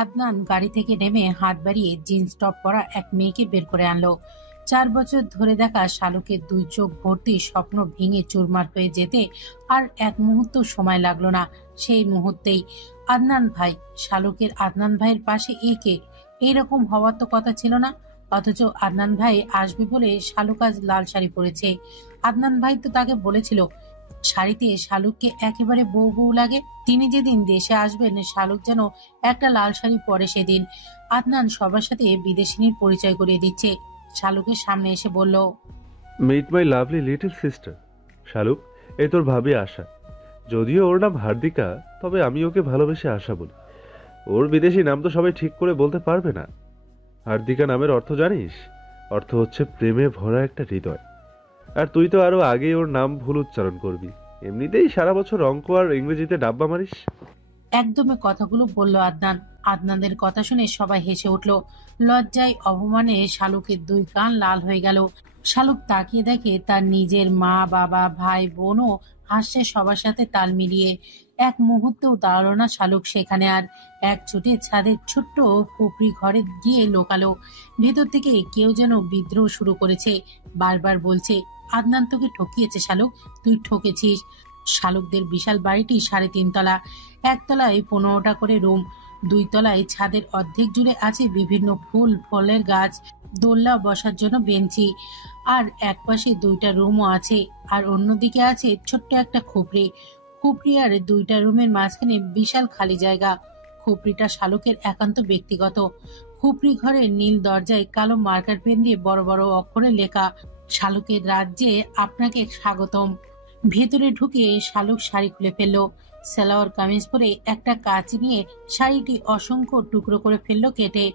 আদনান গাড়ি থেকে নেমে হাত বাড়িয়ে জিন্স টপ পরা এক মেয়েকে বের করে আনলো। 4 বছর ধরে দেখা শালুকের দুই চোখ ভর্তি স্বপ্ন ভেঙে চুরমার হয়ে যেতে আর এক মুহূর্ত সময় লাগলো না। সেই মুহূর্তেই আদনান ভাই, শালুকের আদনান ভাইয়ের পাশে একে এইরকম হওয়ার তো কথা ছিল না। অথচ আদনান ভাই আসবে বলে শালুক আজ লাল শাড়ি পরেছে। আদনান ভাই তো তাকে বলেছিল শাড়িতে শালুককে একেবারে বউ বউ লাগে। তিনি যেদিন দেশে আসবেন শালুক যেন একটা লাল শাড়ি পরে সেদিন। আদনান সবার সাথে বিদেশিনীর পরিচয় করিয়ে দিচ্ছে। শালুকের সামনে এসে বলল, meet my lovely little sister. Shaluk, এই তোর ভাবি আশা। যদিও ওর নাম হার্দিকা, তবে আমি ওকে ভালোবেসে আশা বলি। ওর বিদেশি নাম তো সবাই ঠিক করে বলতে পারবে না। হার্দিকা নামের অর্থ জানিস? অর্থ হচ্ছে প্রেমে ভরা একটা হৃদয়। আর তুই তো আরো আগেই ওর নাম ভুল উচ্চারণ করবি। এমনিতেই সারা বছর অঙ্ক আর ইংরেজিতে ডাব্বা মারিস। একদমে কথাগুলো বলল আদনান। আদনানের কথা শুনে সবাই হেসে উঠল। লজ্জায় অপমানে শালুকের দুই কান লাল হয়ে গেল। শালুক তাকিয়ে দেখে তার নিজের মা বাবা ভাই বোনও হাসছে সবার সাথে তাল মিলিয়ে। এক মুহূর্তেও দাঁড়ালো না শালুক সেখানে আর। এক ছুটে ছাদের ছোট্ট পুপড়ি ঘরে গিয়ে লোকালো। ভেতর থেকে কেউ যেন বিদ্রোহ শুরু করেছে, বারবার বলছে, আদনান তোকে ঠকিয়েছে শালুক, তুই ঠকেছিস। শালুকদের বিশাল বাড়িটি 3.5 তলা। একতলায় 15টা করে রুম, 2 তলায় ছাদের অর্ধেক জুড়ে আছে বিভিন্ন ফুল ফলের গাছ, দোলনা বসার জন্য বেঞ্চি। আর একপাশে 2টা রুমও আছে, আর অন্যদিকে আছে ছোট্ট একটা খুপড়ি। খুপড়ি আর 2টা রুমের মাঝখানে বিশাল খালি জায়গা। খুপড়িটা শালুকের একান্ত ব্যক্তিগত। খুপড়ি ঘরের নীল দরজায় কালো মার্কার পেন দিয়ে বড় বড় অক্ষরে লেখা, শালুকের রাজ্যে আপনাকে স্বাগতম। ভেতরে ঢুকে শালুক শাড়ি খুলে ফেলল। সালোয়ার কামিজ পরে একটা কাঁচি নিয়ে শাড়িটি অসংখ্য টুকরো করে ফেললো কেটে।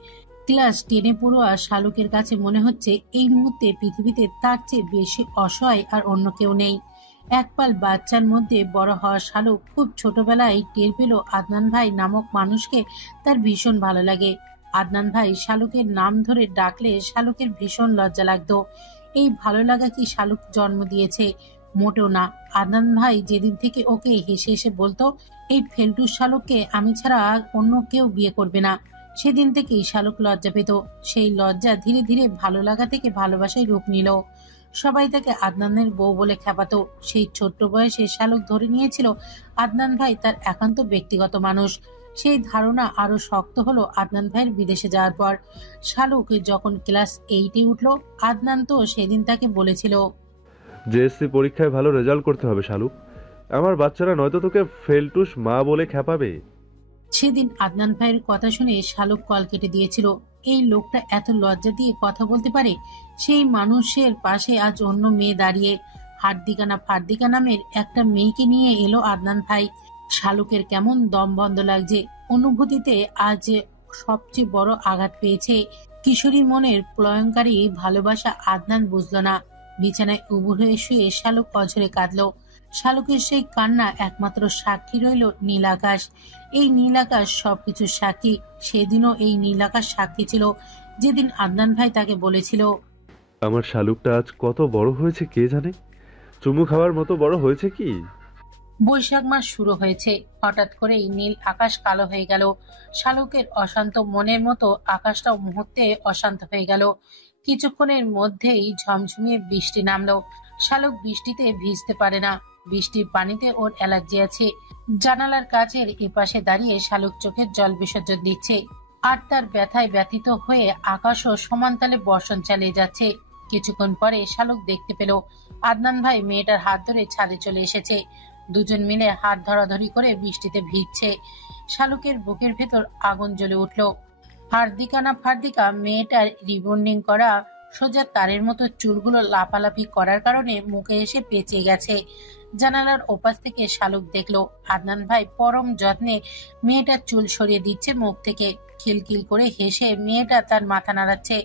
ক্লাস 10-এ পড়ুয়া শালুকের কাছে মনে হচ্ছে এই মুহূর্তে পৃথিবীতে তার চেয়ে বেশি অসহায় আর অন্য কেউ নেই। একপাল বাচ্চার মধ্যে বড় হওয়া শালুক খুব ছোটবেলায় টের পেল আদনান ভাই নামক মানুষকে তার ভীষণ ভালো লাগে। আদনান ভাই শালুকের নাম ধরে ডাকলে শালুকের ভীষণ লজ্জা লাগতো। এই ভালো লাগা কি শালুক জন্ম দিয়েছে? মোটেও না। আদনান ভাই যেদিন থেকে ওকে হেসে হেসে বলতো, এই ফেলটু শালুককে আমি ছাড়া আর অন্য কেউ বিয়ে করবে না, সেদিন থেকেই শালুক লজ্জা পেত। সেই লজ্জা ধীরে ধীরে ভালো লাগা থেকে ভালোবাসায় রূপ নিল। সবাই তাকে আদনানের বউ বলে খেপাতো। সেই ছোট্ট বয়সে শালুক ধরে নিয়েছিল আদনান ভাই তার একান্ত ব্যক্তিগত মানুষ। সেই ধারণা আরো শক্ত হলো আদনান ভাইয়ের বিদেশে যাওয়ার পর। শালুক যখন ক্লাস 8-এ উঠলো, আদনান তো সেদিন তাকে বলেছিল, জেএসসি পরীক্ষায় ভালো রেজাল্ট করতে হবে শালুক। আমার বাচ্চারা নয়তো তোকে ফেলটুস মা বলে খেপাবে। সেদিন আদনান ভাইয়ের কথা শুনে শালুক কল কেটে দিয়েছিল। এই লোকটা এত লজ্জা দিয়ে কথা বলতে পারে? সেই মানুষের পাশে আজ অন্য মেয়ে দাঁড়িয়ে। হার্দিকা না ফার্দিকা নামের একটা মেয়েকে নিয়ে এলো আদনান ভাই। শালুকের কেমন দম বন্ধ লাগছে। অনুভূতিতে আজ সবচেয়ে বড় আঘাত পেয়েছে। কিশোরী মনের প্রলয়ঙ্কারী ভালোবাসা আদনান বুঝল না। বিছানায় উবু হয়ে শুয়ে শালুক অঝরে কাঁদল। শালুকের সেই কান্না একমাত্র সাক্ষী রইল নীল আকাশ। এই নীল আকাশ সবকিছুর সাক্ষী। সেদিনও এই নীল আকাশ সাক্ষী ছিল যেদিন আদনান ভাই তাকে বলেছিল, আমার শালুকটা আজ কত বড় হয়েছে কে জানে। চুমু খাওয়ার মতো বড় হয়েছে কি। বৈশাখ মাস শুরু হয়েছে। হঠাৎ করেই নীল আকাশ কালো হয়ে গেল। শালুকের অশান্ত মনের মতো আকাশটাও মুহূর্তে অশান্ত হয়ে গেল। কিছুক্ষণের মধ্যেই ঝমঝমিয়ে বৃষ্টি নামলো। শালুক বৃষ্টিতে ভিজতে পারে না। বৃষ্টির পানিতে ওর অ্যালার্জি আছে। জানালার কাচের এপাশে দাঁড়িয়ে শালুক চোখের জল বিসর্জন দিচ্ছে। আর তার ব্যথায় ব্যথিত হয়ে আকাশও সমানতালে বর্ষণ চালিয়ে যাচ্ছে। কিছুক্ষণ পরে শালুক দেখতে পেল আদনান ভাই মেয়েটার হাত ধরে ছাদে চলে এসেছে। দুজন মিলে হাত ধরাধরি করে বৃষ্টিতে ভিজছে। শালুকের বুকের ভেতর আগুন জ্বলে উঠল। হার্দিকা না ফার্দিকা মেয়েটার রিবন্ডিং করা সোজা তারের মতো চুলগুলো লাপালাপি করার কারণে মুখে এসে পেঁচিয়ে গেছে। জানালার ওপাশ থেকে শালুক দেখলো আদনান ভাই পরম যত্নে মেয়েটার চুল সরিয়ে দিচ্ছে মুখ থেকে। খিলখিল করে হেসে মেয়েটা তার মাথা নাড়াচ্ছে।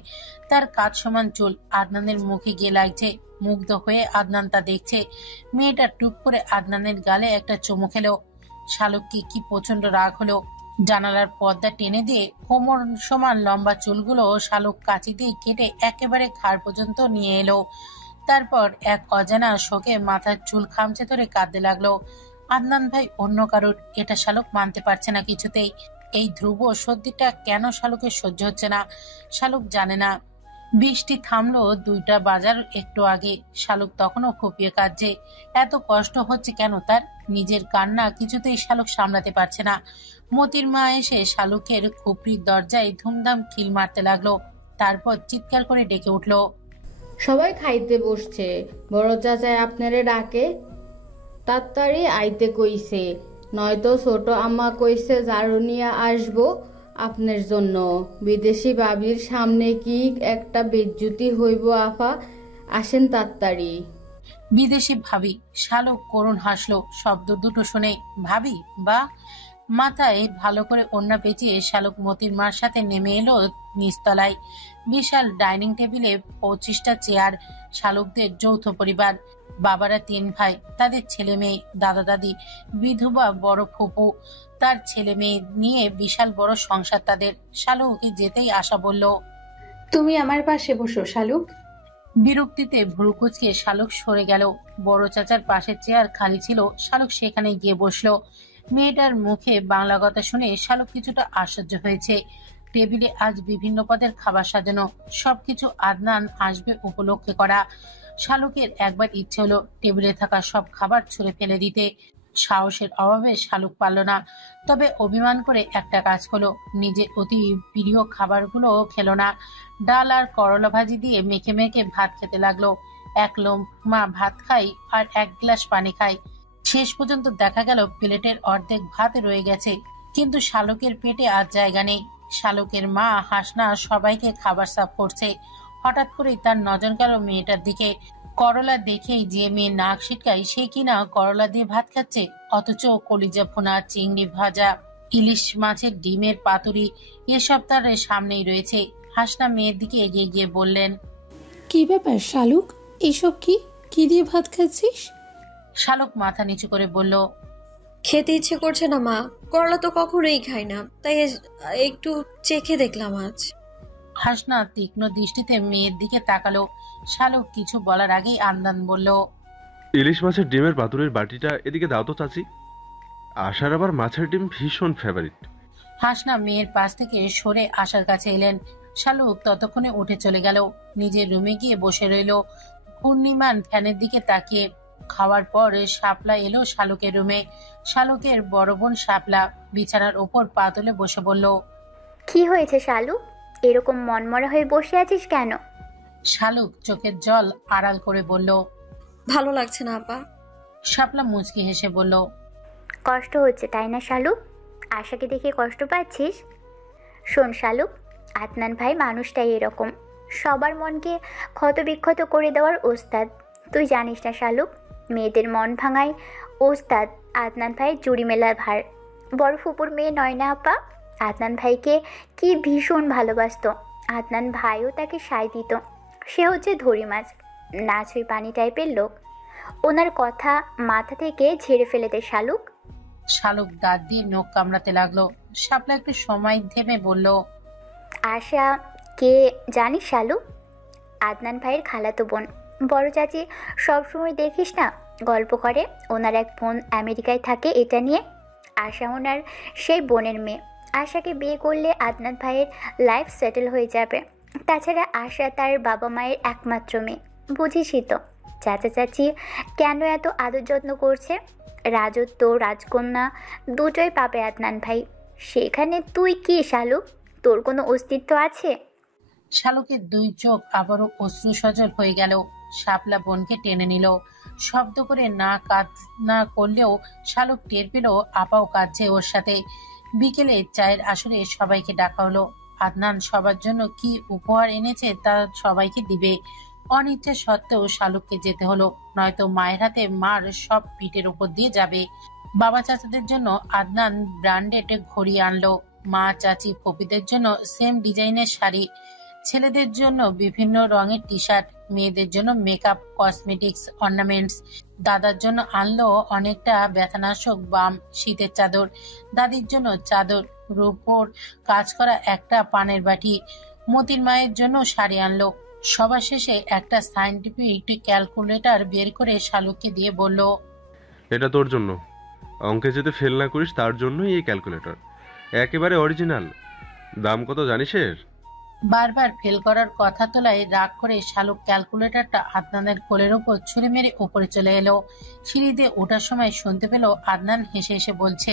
তার কাঁধ সমান চুল আদনানের মুখে গিয়ে লাগছে। মুগ্ধ হয়ে আদনান তা দেখছে। মেয়েটা টুক করে আদনানের গালে একটা চুমু খেলো। শালুককে কি প্রচন্ড রাগ হলো। জানালার পর্দা টেনে দিয়ে কোমর সমান লম্বা চুলগুলো শালুক কাঁচি দিয়ে কেটে একেবারে ঘাড় পর্যন্ত নিয়ে এলো। তারপর এক অজানা শোকে মাথার চুল খামচে ধরে কাঁদতে লাগলো। আদনান ভাই অন্য কারোর, এটা শালুক মানতে পারছে না কিছুতেই। এই ধ্রুব সর্দিটা কেন শালুকের সহ্য হচ্ছে না শালুক জানে না। বৃষ্টি থামলো 2টা বাজার একটু আগে। শালুক তখনও ফুপিয়ে কাঁদছে। এত কষ্ট হচ্ছে কেন তার? নিজের কান্না কিছুতেই শালুক সামলাতে পারছে না। মতির মা এসে শালুকের খুপড়ির দরজায় ধুমধাম খিল মারতে লাগলো। তারপর চিৎকার করে ডেকে উঠল, সবাই খাইতে বসছে, বড় চাচাই আপনারে ডাকে, তাড়াতাড়ি আইতে কইছে, নয়তো ছোট আম্মা কইছে ঝাড়ু নিয়ে আসবো আপনার জন্য। বিদেশি বাবির সামনে কি একটা বেজ্জুতি হইব আফা, আসেন তাড়াতাড়ি। বিদেশি ভাবি? শালুক করুণ হাসলো শব্দ দুটো শুনে। ভাবি? বা? মাথায় ভালো করে ওড়না পেঁচিয়ে শালুক মতির মার সাথে নেমে এলো নিচতলায়। বিশাল ডাইনিং টেবিলে 25টা চেয়ার। শালুকদের যৌথ পরিবার। বাবারা 3 ভাই, তাদের ছেলে মেয়ে, দাদা দাদি, বিধবা বড় ফুপু, তার ছেলে মেয়ে নিয়ে বিশাল বড় সংসার তাদের। শালুক যেতেই আশা বলল, তুমি আমার পাশে বসো শালুক। বিরক্তিতে ভ্রু কুঁচকে শালুক সরে গেল। বড় চাচার পাশের চেয়ার খালি ছিল। শালুক সেখানে গিয়ে বসলো। মেয়েটার মুখে বাংলা কথা শুনে শালুক কিছুটা আশ্চর্য হয়েছে। টেবিলে আজ বিভিন্ন পদের খাবার সাজানো, সবকিছু আদনান আসবে উপলক্ষে করা। শালুকের একবার ইচ্ছে হলো টেবিলে থাকা সব খাবার ছুঁড়ে ফেলে দিতে। সাহসের অভাবে শালুক পারল না। তবে অভিমান করে একটা কাজ করলো, নিজের অতি প্রিয় খাবারগুলো খেলো না। ডাল আর করলা ভাজি দিয়ে মেখে মেখে ভাত খেতে লাগলো। 1 লোমা ভাত খাই আর 1 গ্লাস পানি খাই। শেষ পর্যন্ত দেখা গেল প্লেটের অর্ধেক ভাত রয়ে গেছে, কিন্তু শালুকের পেটে আর জায়গা নেই। শালুকের মা হাসনা সবাইকে খাবার সার্ভ করছে। হঠাৎ করেই তার নজর গেল মেয়েটার দিকে। করলা দেখেই যে মেয়ে নাক সিটকায় সে কিনা করলা দিয়ে ভাত খাচ্ছে, অথচ কলিজা ভুনা, চিংড়ি ভাজা, ইলিশ মাছের ডিমের পাতুরি এসব তার সামনেই রয়েছে। হাসনা মেয়ের দিকে এগিয়ে গিয়ে বললেন, কি ব্যাপার শালুক, এসব কি কি দিয়ে ভাত খাচ্ছিস? শালুক মাথা নিচু করে বলল, খেতে ইচ্ছে করছে না মা, করলা তো কখনোই খাই না, তাই একটু চেখে দেখলাম আজ। হাসনা তীক্ষ্ণ দৃষ্টিতে মেয়ের দিকে তাকালো। শালুক কিছু বলার আগেই আন্দান বলল, ইলিশ মাছের ডিমের পাতুরির বাটিটা এদিকে দাও তো চাচি। আশার আবার মাছের ডিম ভীষণ ফেভারিট। হাসনা মেয়ের পাশ থেকে সরে আসার কাছে এলেন। শালুক ততক্ষণে উঠে চলে গেল। নিজের রুমে গিয়ে বসে রইল পূর্ণিমান ফ্যানের দিকে তাকিয়ে। খাওয়ার পর শাপলা এলো শালুকের রুমে। শালুকের বড় বোন শাপলা বিছানার ওপর পা তুলে বসে বলল, কি হয়েছে শালু, এরকম মনমরা হয়ে বসে আছিস কেন? শালুক চোখের জল আড়াল করে বলল, ভালো লাগছে না আপা। শাপলা মুচকি হেসে বলল, কষ্ট হচ্ছে তাই না শালু? আশাকে দেখে কষ্ট পাচ্ছিস? শোন শালু, আদনান ভাই মানুষটাই এরকম, সবার মনকে ক্ষতবিক্ষত করে দেওয়ার ওস্তাদ। তুই জানিস না শালু, মেয়েদের মন ভাঙায় ওস্তাদ আদনান ভাই জুড়ি মেলার ভার। বড় ফুপুর মেয়ে নয় না আপা? আদনান ভাইকে কি ভীষণ ভালোবাসতো। আদনান ভাইও তাকে সায় দিত। সে হচ্ছে ধরি মাছ, নাচ ওই পানি টাইপের লোক। ওনার কথা মাথা থেকে ঝেড়ে ফেলে দে শালুক। শালুক দাঁত দিয়ে নখ কামড়াতে লাগলো। শাপলা একটু সময় থেমে বলল, আশা কে জানিস শালু? আদনান ভাইয়ের খালাতো বোন। বড় চাচি সবসময় দেখিস না গল্প করে, ওনার এক বোন আমেরিকায় থাকে এটা নিয়ে। আশা ওনার সেই বোনের মেয়ে। আশাকে বিয়ে করলে আদনান ভাইয়ের লাইফ সেটেল হয়ে যাবে। তাছাড়া আশা তার বাবা মায়ের একমাত্র মেয়ে, বুঝিসই তো চাচা চাচি কেন এত আদর যত্ন করছে। রাজত্ব রাজকন্যা দুটোই পাবে আদনান ভাই। সেখানে তুই কি শালু, তোর কোনো অস্তিত্ব আছে? শালুকের 2 চোখ আবারও অশ্রু সজল হয়ে গেল। শাপলা বোনকে টেনে নিল। শব্দ করে না করলেও শালুক টের পেল আপাও কাঁদছে ওর সাথে। বিকেলে চায়ের আসরে সবাইকে ডাকা হলো। আদনান সবার জন্য কি উপহার এনেছে তা সবাইকে দিবে। অনিচ্ছা সত্ত্বেও শালুককে যেতে হলো, নয়তো মায়ের হাতে মার সব পিঠের উপর দিয়ে যাবে। বাবা চাচাদের জন্য আদনান ব্র্যান্ডেড ঘড়ি আনলো। মা চাচি ফপিদের জন্য সেম ডিজাইনের শাড়ি, ছেলেদের জন্য বিভিন্ন রঙের টি শার্ট, মেয়েদের জন্য মেকআপ, কসমেটিক্স, অর্নামেন্টস। দাদার জন্য আনলো অনেকটা ব্যথানাশক বাম, শীতের চাদর। দাদির জন্য চাদর, রূপোর কাজ করা একটা পানের বাটি। মতির মায়ের জন্য শাড়ি আনলো। সবার শেষে একটা সায়েন্টিফিক ক্যালকুলেটর বের করে শালুককে দিয়ে বলল, এটা তোর জন্য, অঙ্কে যাতে ফেল না করিস তার জন্যই এই ক্যালকুলেটর। একেবারে অরিজিনাল। দাম কত জানিস এর? বারবার ফেল করার কথা তোলায় রাগ করে শালুক ক্যালকুলেটরটা আদনানের কোলের উপর ছুঁড়ে মেরে উপরে চলে এলো। সিঁড়ি দিয়ে ওঠার সময় শুনতে পেল আদনান হেসে হেসে বলছে,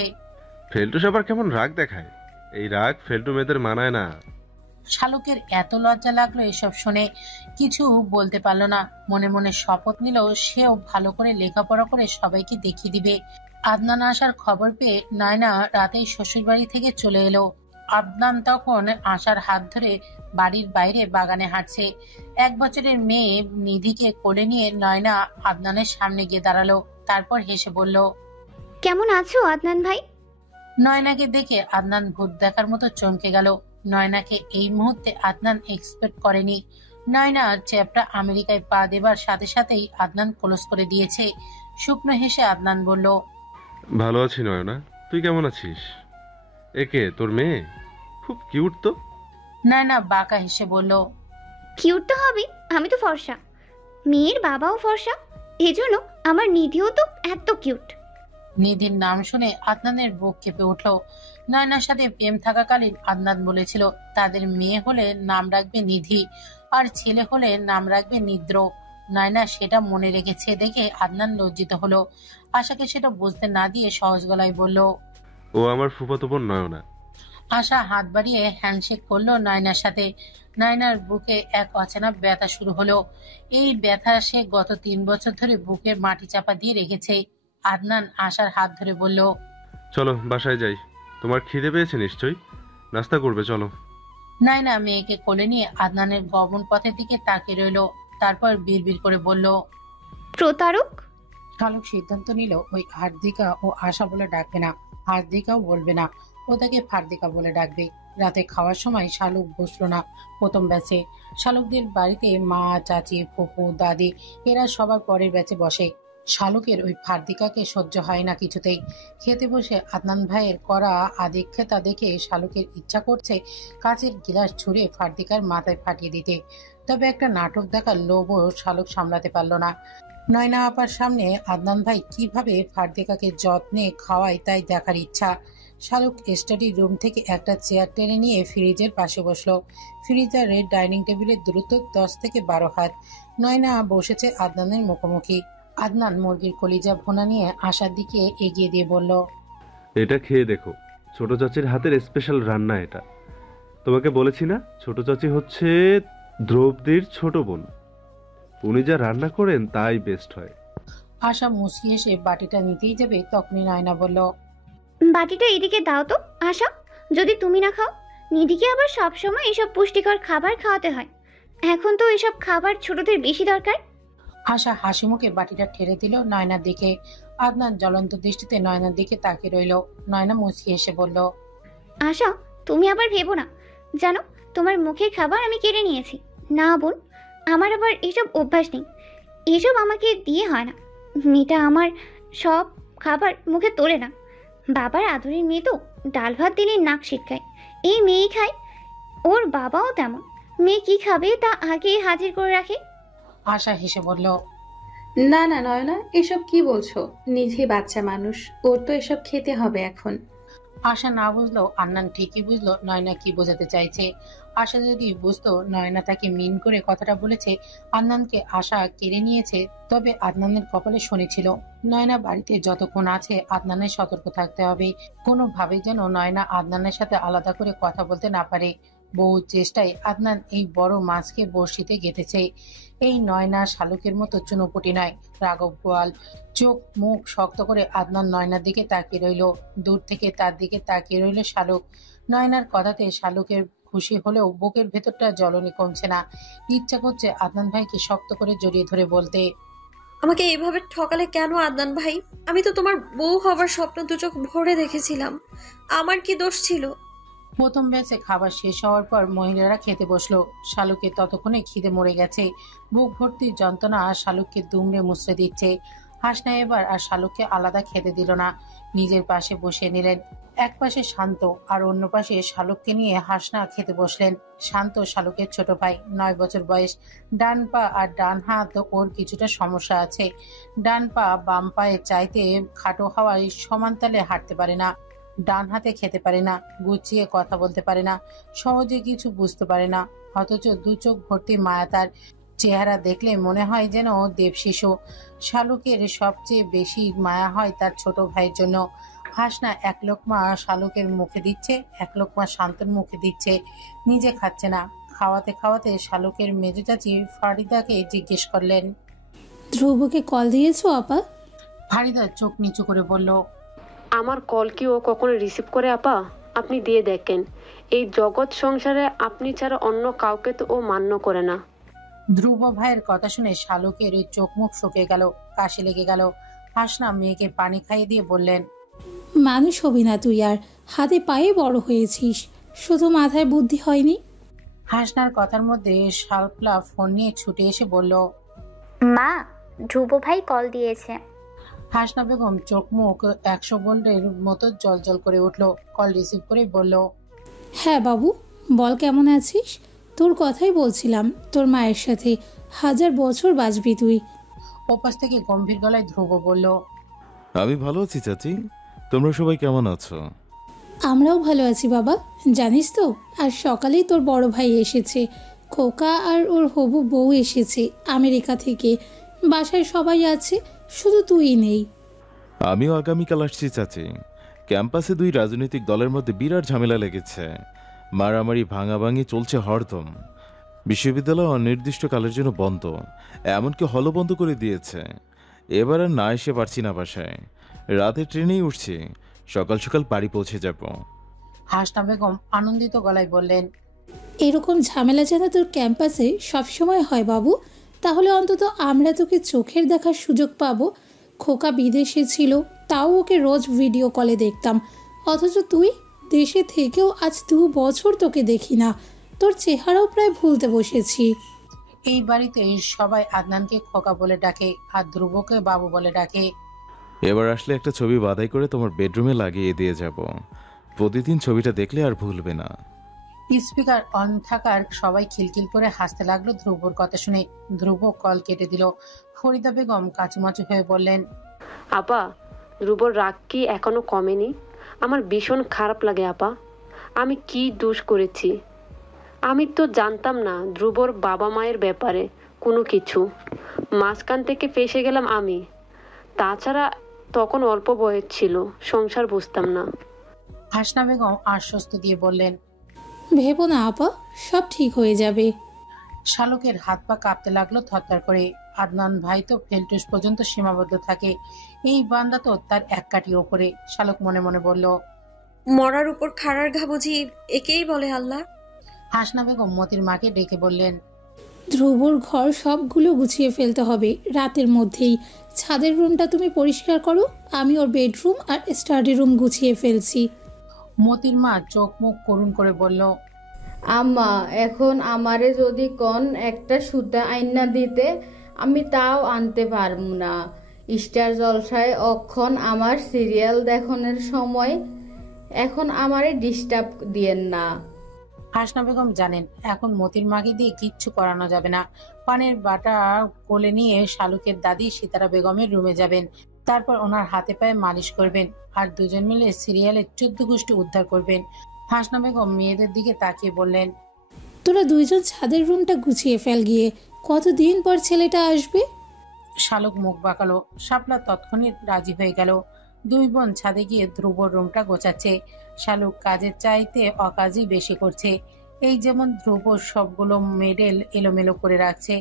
ফেলটু সবার কেমন রাগ দেখায়, এই রাগ ফেলটু মেয়েদের মানায় না। শালুকের এত লজ্জা লাগলো এসব শুনে, কিছু বলতে পারলো না। মনে মনে শপথ নিল সেও ভালো করে লেখাপড়া করে সবাইকে দেখিয়ে দিবে। আদনান আসার খবর পেয়ে নয়না রাতেই শ্বশুর বাড়ি থেকে চলে এলো। আদনান তখন আশার হাত ধরে বাড়ির বাইরে বাগানে হাঁটছে। 1 বছরের মেয়ে নিধিকে কোলে নিয়ে নয়না আদনানের সামনে গিয়ে দাঁড়ালো। তারপর হেসে বলল, কেমন আছো আদনান ভাই? নয়নাকে দেখে আদনান ভূত দেখার মতো চমকে গেল। নয়নাকে এই মুহূর্তে আদনান এক্সপেক্ট করেনি। নয়না চ্যাপটা আমেরিকায় পা দেবার সাথে সাথেই আদনান ক্লোজ করে দিয়েছে। শুকনো হেসে আদনান বলল, ভালো আছি নয়না, তুই কেমন আছিস? একে তোর মেয়ে? খুব কিউট তো। নয়না বাঁকা হেসে বলল, কিউট তো হবে, আমি তো ফর্সা, মেয়ের বাবাও ফর্সা, এজন্য আমার নিধিও তো এত কিউট। নিধির নাম শুনে আদনানের বুক কেঁপে উঠল। নয়নার সাথে প্রেম থাকাকালীন আদনান বলেছিল তাদের মেয়ে হলে নাম রাখবে নিধি, আর ছেলে হলে নাম রাখবে নিদ্র। নয়না সেটা মনে রেখেছে দেখে আদনান লজ্জিত হলো। আশাকে সেটা বুঝতে না দিয়ে সহজ গলায় বলল, ও আমার ফুফাতো বোন নয়না। আশা হাত বাড়িয়ে হ্যান্ডশেক করলো নয়নার সাথে। নয়নার বুকে এক অচেনা ব্যথা শুরু হলো। এই ব্যথা সে গত 3 বছর ধরে বুকের মাটি চাপা দিয়ে রেখেছে। আদনান আশার হাত ধরে বলল, চলো বাসায় যাই, তোমার খিদে পেয়েছে নিশ্চয়ই, নাস্তা করবে চলো। নয়না মেয়েকে কোলে নিয়ে আদনানের গমন পথের দিকে তাকিয়ে রইল। তারপর বিড়বিড় করে বলল, প্রতারক। শালুক সিদ্ধান্ত নিল ওই হার্দিকা ও আশা বলে ডাকবে না, হার্দিকাও বলবে না, ও তাকে ফার্দিকা বলে ডাকবে। রাতে খাওয়ার সময় শালুক বসলো না প্রথম ব্যাচে। শালুকদের বাড়িতে মা, চাচি, ফুপু, দাদি এরা সবার পরের ব্যাচে বসে। শালুকের ওই ফার্দিকাকে সহ্য হয় না কিছুতেই। খেতে বসে আদনান ভাইয়ের করা আদিক্ষেতা দেখে শালুকের ইচ্ছা করছে কাচের গিলাস ছুঁড়ে ফার্দিকার মাথায় ফাটিয়ে দিতে। তবে একটা নাটক দেখার লোভও শালুক সামলাতে পারল না। নয়না আপার সামনে আদনান ভাই কিভাবে ফার্দিকাকে যত্নে খাওয়ায় তাই দেখার ইচ্ছা। শালুক স্টাডি রুম থেকে একটা চেয়ার টেনে নিয়ে ফ্রিজের পাশে বসলো। ফ্রিজারের ডাইনিং টেবিলের দূরত্ব 10 থেকে 12 হাত। নয়না বসেছে আদনানের মুখোমুখি। আদনান মুরগির কলিজা ভুনা নিয়ে আশার দিকে এগিয়ে দিয়ে বলল, এটা খেয়ে দেখো, ছোট চাচির হাতের স্পেশাল রান্না এটা। তোমাকে বলেছি না, ছোট চাচি হচ্ছে দ্রৌপদীর ছোট বোন, উনি যা রান্না করেন তাই বেস্ট হয়। আশা মুচকি এসে বাটিটা নিতেই যাবে তখনই নয়না বলল, বাটিটা এদিকে দাও তো আশা, যদি তুমি না খাও। নিধিকে আবার সবসময় এসব পুষ্টিকর খাবার খাওয়াতে হয়, এখন তো এসব খাবার ছোটদের বেশি দরকার। আশা হাসি মুখে বাটিটা ঠেলে দিল নয়নার দিকে। আদনান জ্বলন্ত দৃষ্টিতে নয়নার দিকে তাকিয়ে রইল। নয়না মুচকি এসে বলল, আশা, তুমি আবার ভেবো না, জানো তোমার মুখের খাবার আমি কেড়ে নিয়েছি। না বোন, আমার আবার এসব অভ্যাস নেই, এসব আমাকে দিয়ে হয় না। মেয়েটা আমার সব খাবার মুখে তোলে না। বাবার আদরের মেয়ে তো, ডাল ভাত দিলে নাক ছিটকায়, এই মেয়েই খায়। ওর বাবাও তেমন, মেয়ে কি খাবে তা আগে হাজির করে রাখে। আশা হেসে বলল, না না নয়না, এসব কি বলছো? নিধি বাচ্চা মানুষ, ওর তো এসব খেতে হবে এখন। আশা না বুঝলো আন্নান ঠিকই বুঝলো নয়না কি বোঝাতে চাইছে। আশা যদি বুঝতো নয়না তাকে মিন করে কথাটা বলেছে, আদনানকে আশা কেড়ে নিয়েছে, তবে আদনানের কপালে শনি ছিল। নয়না বাড়িতে যতক্ষণ আছে আদনানের সতর্ক থাকতে হবে। কোনোভাবেই যেন নয়না আদনানের সাথে আলাদা করে কথা বলতে না পারে। বহু চেষ্টায় আদনান এই বড় মাছকে বড়শিতে গেঁথেছে। এই নয়না শালুকের মতো চুনোপুটি নয়, রাঘব গোয়াল। চোখ মুখ শক্ত করে আদনান নয়নার দিকে তাকিয়ে রইল। দূর থেকে তার দিকে তাকিয়ে রইল শালুক। নয়নার কথাতে শালুকের খুশি হলেও বুকের ভেতরটা জ্বলনি কমছে না। ইচ্ছা করছে আদনান ভাইকে শক্ত করে জড়িয়ে ধরে বলতে, আমাকে এইভাবে ঠকালে কেন আদনান ভাই? আমি তো তোমার বউ হবার স্বপ্ন দুচোখ ভরে দেখেছিলাম, আমার কি দোষ ছিল? প্রথম ব্যাচে খাবার শেষ হওয়ার পর মহিলারা খেতে বসলো। শালুকের ততক্ষণে খিদে মরে গেছে। বুক ভর্তি যন্ত্রণা শালুককে দুমড়ে মুচড়ে দিচ্ছে। হাসনা এবার আর শালুককে আলাদা খেতে দিল না, নিজের পাশে বসিয়ে নিলেন। এক পাশে শান্ত আর অন্য পাশে শালুককে নিয়ে হাসনা খেতে বসলেন। শান্ত শালুকের ছোট ভাই, 9 বছর বয়স। ডান পা আর ডান হাত ওর কিছুটা সমস্যা আছে। ডান পা বাম পায়ের চাইতে খাটো হওয়ায় সমান তালে হাঁটতে পারে না। ডান হাতে খেতে পারে না, গুছিয়ে কথা বলতে পারে না, সহজে কিছু বুঝতে পারে না, অথচ দু চোখ ভর্তি মায়া। তার চেহারা দেখলে মনে হয় যেন দেবশিশু। শালুকের সবচেয়ে বেশি মায়া হয় তার ছোট ভাইয়ের জন্য। হাসনা এক লোকমা শালুকের মুখে দিচ্ছে, এক লোকমা শান্তর মুখে দিচ্ছে, নিজে খাচ্ছে না। খাওয়াতে খাওয়াতে শালুকের মেজো চাচি ফারিদাকে জিজ্ঞেস করলেন, ধ্রুবকে কল দিয়েছো আপা? ফারিদা চোখ নিচু করে বলল, আমার কল কি ও কখনো রিসিভ করে আপা? আপনি দিয়ে দেখেন, এই জগৎ সংসারে আপনি ছাড়া অন্য কাউকে তো ও মান্য করে না। ধ্রুব ভাইয়ের কথা শুনে শালুকের চোখ মুখ শুকিয়ে গেল, কাশি লেগে গেল। হাসনা মেয়েকে পানি খাইয়ে দিয়ে বললেন, মানুষ হবি না তুই, আর হাতে পায়ে বড় হয়েছিস, শুধু মাথায় বুদ্ধি হয়নি। হাসনার কথার মধ্যে শালকলা ফোন নিয়ে ছুটে এসে বলল, মা, ধ্রুব ভাই কল দিয়েছে। হাসনা বেগম চোখ মুখ 100 ভোল্টের মতো জল করে উঠল। কল রিসিভ করে বলল, হ্যাঁ বাবু বল, কেমন আছিস? তোর কথাই বলছিলাম, তোর মায়ের সাথে 1000 বছর বাঁচবি তুই। ওপাশ থেকে গম্ভীর গলায় ধ্রুব বলল, আমি ভালো আছি চাচি, তোমরা সবাই কেমন আছো? আমরাও ভালো আছি বাবা। জানিস তো আজ সকালেই তোর বড় ভাই এসেছে, খোকা আর ওর হবু বউ এসেছে আমেরিকা থেকে। বাসায় সবাই আছে, শুধু তুই নেই। আমিও আগামীকাল আসছি চাচি। ক্যাম্পাসে 2 রাজনৈতিক দলের মধ্যে বিরাট ঝামেলা লেগেছে, মারামারি ভাঙাভাঙি চলছে হরদম। বিশ্ববিদ্যালয় অনির্দিষ্টকালের জন্য বন্ধ, এমনকি হলও বন্ধ করে দিয়েছে। এবার আর না এসে পারছি না বাসায়, রাতে ট্রেনেই উঠছি, সকাল সকাল বাড়ি পৌঁছে যাব। হাসনা বেগম আনন্দিত গলায় বললেন, এরকম ঝামেলা যেন তোর ক্যাম্পাসে সবসময় হয় বাবু, তাহলে অন্তত আমরা তোকে চোখের দেখার সুযোগ পাবো। খোকা বিদেশে ছিল, তাও ওকে রোজ ভিডিও কলে দেখতাম, অথচ তুই দেশে থেকেও আজ 2 বছর তোকে দেখি না। তোর চেহারাও প্রায় ভুলতে বসেছি। এই বাড়িতে সবাই আদনানকে খোকা বলে ডাকে, আর ধ্রুবকে বাবু বলে ডাকে। এবার আসলে একটা ছবি বাঁধাই করে তোমার বেডরুমে লাগিয়ে দিয়ে যাব, প্রতিদিন ছবিটা দেখলে আর ভুলবে না। স্পিকার অন থাকার সবাই খিলখিল করে হাসতে লাগলো ধ্রুবর কথা শুনে। ধ্রুব কল কেটে দিল। ফরিদা বেগম কাচুমাচু হয়ে বললেন, আপা, ধ্রুবর রাগ কি এখনো কমেনি? আমার ভীষণ খারাপ লাগে আপা। আমি কি দোষ করেছি? আমি তো জানতাম না ধ্রুবর বাবা মায়ের ব্যাপারে কোনো কিছু। মাঝখান থেকে ফেসে গেলাম আমি। তাছাড়া তখন অল্প বয়স ছিল, সংসার বুঝতাম না। হাসনা বেগম আশ্বস্ত দিয়ে বললেন, ভেবো না আপা, সব ঠিক হয়ে যাবে। শালুকের হাত পা কাঁপতে লাগলো থরথর করে। আদনান ভাই তো ফেলটুস পর্যন্ত সীমাবদ্ধ থাকে, এই বান্দা তো তার এক কাঠি ওপরে। শালুক মনে মনে বলল, মরার উপর খাড়ার ঘা বুঝি একেই বলে আল্লাহ। হাসনা বেগম মতির মাকে ডেকে বললেন, ধ্রুবর ঘর সবগুলো গুছিয়ে ফেলতে হবে রাতের মধ্যেই। ছাদের রুমটা তুমি পরিষ্কার করো, আমি ওর বেডরুম আর স্টাডি রুম গুছিয়ে ফেলছি। মতির মা চোখ মুখ করুণ করে বলল, আম্মা, এখন আমারে যদি কোন একটা সুতা আইনা দিতে, আমি তাও আনতে পারব না। স্টার জলসায় অক্ষণ আমার সিরিয়াল দেখানোর সময়, এখন আমারে ডিস্টার্ব দিয়েন না। হাসনা বেগম জানেন এখন মতির মাকে দিয়ে কিচ্ছু করানো যাবে না। পানের বাটা কোলে নিয়ে শালুকের দাদি সিতারা বেগমের রুমে যাবেন, তারপর ওনার হাতে পায়ে মালিশ করবেন, আর দুজন মিলে সিরিয়ালের 14 গোষ্ঠী উদ্ধার করবেন। হাসনা বেগম মেয়েদের দিকে তাকিয়ে বললেন, তোরা 2জন ছাদের রুমটা গুছিয়ে ফেল গিয়ে, কতদিন পর ছেলেটা আসবে। শালুক মুখ বাঁকালো। শাপলা তৎক্ষণাৎ রাজি হয়ে গেল। 2 বোন ছাদে গিয়ে ধ্রুবর রুমটা গোছাচ্ছে। শালুক কাজের চাইতে অকাজই বেশি করছে। এই যেমন ধ্রুবর সবগুলো মেডেল এলোমেলো করে রাখছে।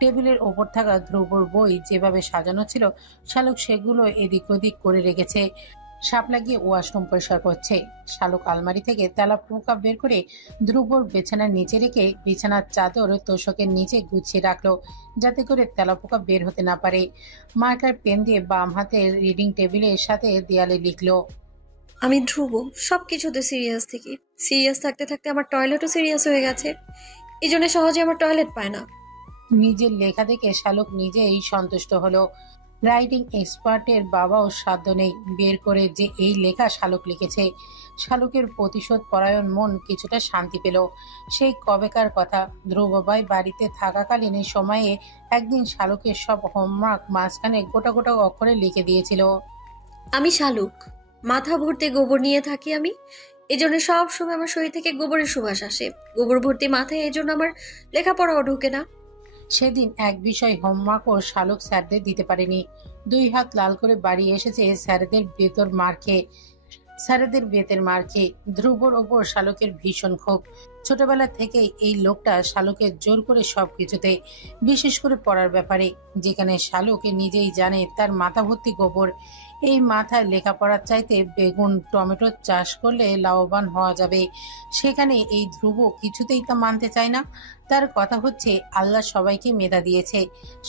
টেবিলের ওপর থাকা ধ্রুবর বই যেভাবে সাজানো ছিল, শালুক সেগুলো এদিক ওদিক করে রেখেছে। শাপলা গিয়ে ওয়াশরুম পরিষ্কার করছে। শালুক আলমারি থেকে তেলাপোকা বের করে ধ্রুবর বিছানার নিচে রেখে বিছানার চাদর তোষকের নিচে গুছিয়ে রাখলো, যাতে করে তেলাপোকা বের হতে না পারে। মার্কার পেন দিয়ে বাম হাতের রিডিং টেবিলের সাথে দেয়ালে লিখলো, আমি ধ্রুব, সবকিছুতে সিরিয়াস থাকতে থাকতে আমার টয়লেটও সিরিয়াস হয়ে গেছে। এই জন্য সহজে আমার টয়লেট পায় না। নিজের লেখা দেখে শালুক নিজেই সন্তুষ্ট হলো। রাইটিং এক্সপার্টের বাবাও সাধ্য নেই বের করে যে এই লেখা শালুক লিখেছে। শালুকের প্রতিশোধ পরায়ণ মন কিছুটা শান্তি পেল। সেই কবেকার কথা, ধ্রুবভাই বাড়িতে থাকাকালীন সময়ে একদিন শালুকের সব হোমওয়ার্ক মাঝখানে গোটা গোটা অক্ষরে লিখে দিয়েছিল, আমি শালুক, মাথা ভর্তি গোবর নিয়ে থাকি আমি, এই জন্য সব সময় আমার শরীর থেকে গোবরের সুবাস আসে। গোবর ভর্তি মাথায়, এই জন্য আমার লেখাপড়াও ঢুকে না। সেদিন এক বিষয় হোমওয়ার্কও শালুক স্যারদের দিতে পারেনি। 2 হাত লাল করে বাড়ি এসেছে স্যারদের বেতের মার খেয়ে। ধ্রুবর ওপর শালুকের ভীষণ ক্ষোভ। ছোটবেলা থেকেই এই লোকটা শালুকের জোর করে সবকিছুতে, বিশেষ করে পড়ার ব্যাপারে, যেখানে শালুক নিজেই জানে তার মাথা ভর্তি গোবর। এই মাথায় লেখাপড়ার চাইতে বেগুন টমেটো চাষ করলে লাভবান হওয়া যাবে, সেখানে এই ধ্রুব কিছুতেই তা মানতে চায় না। তার কথা হচ্ছে আল্লাহ সবাইকে মেধা দিয়েছে,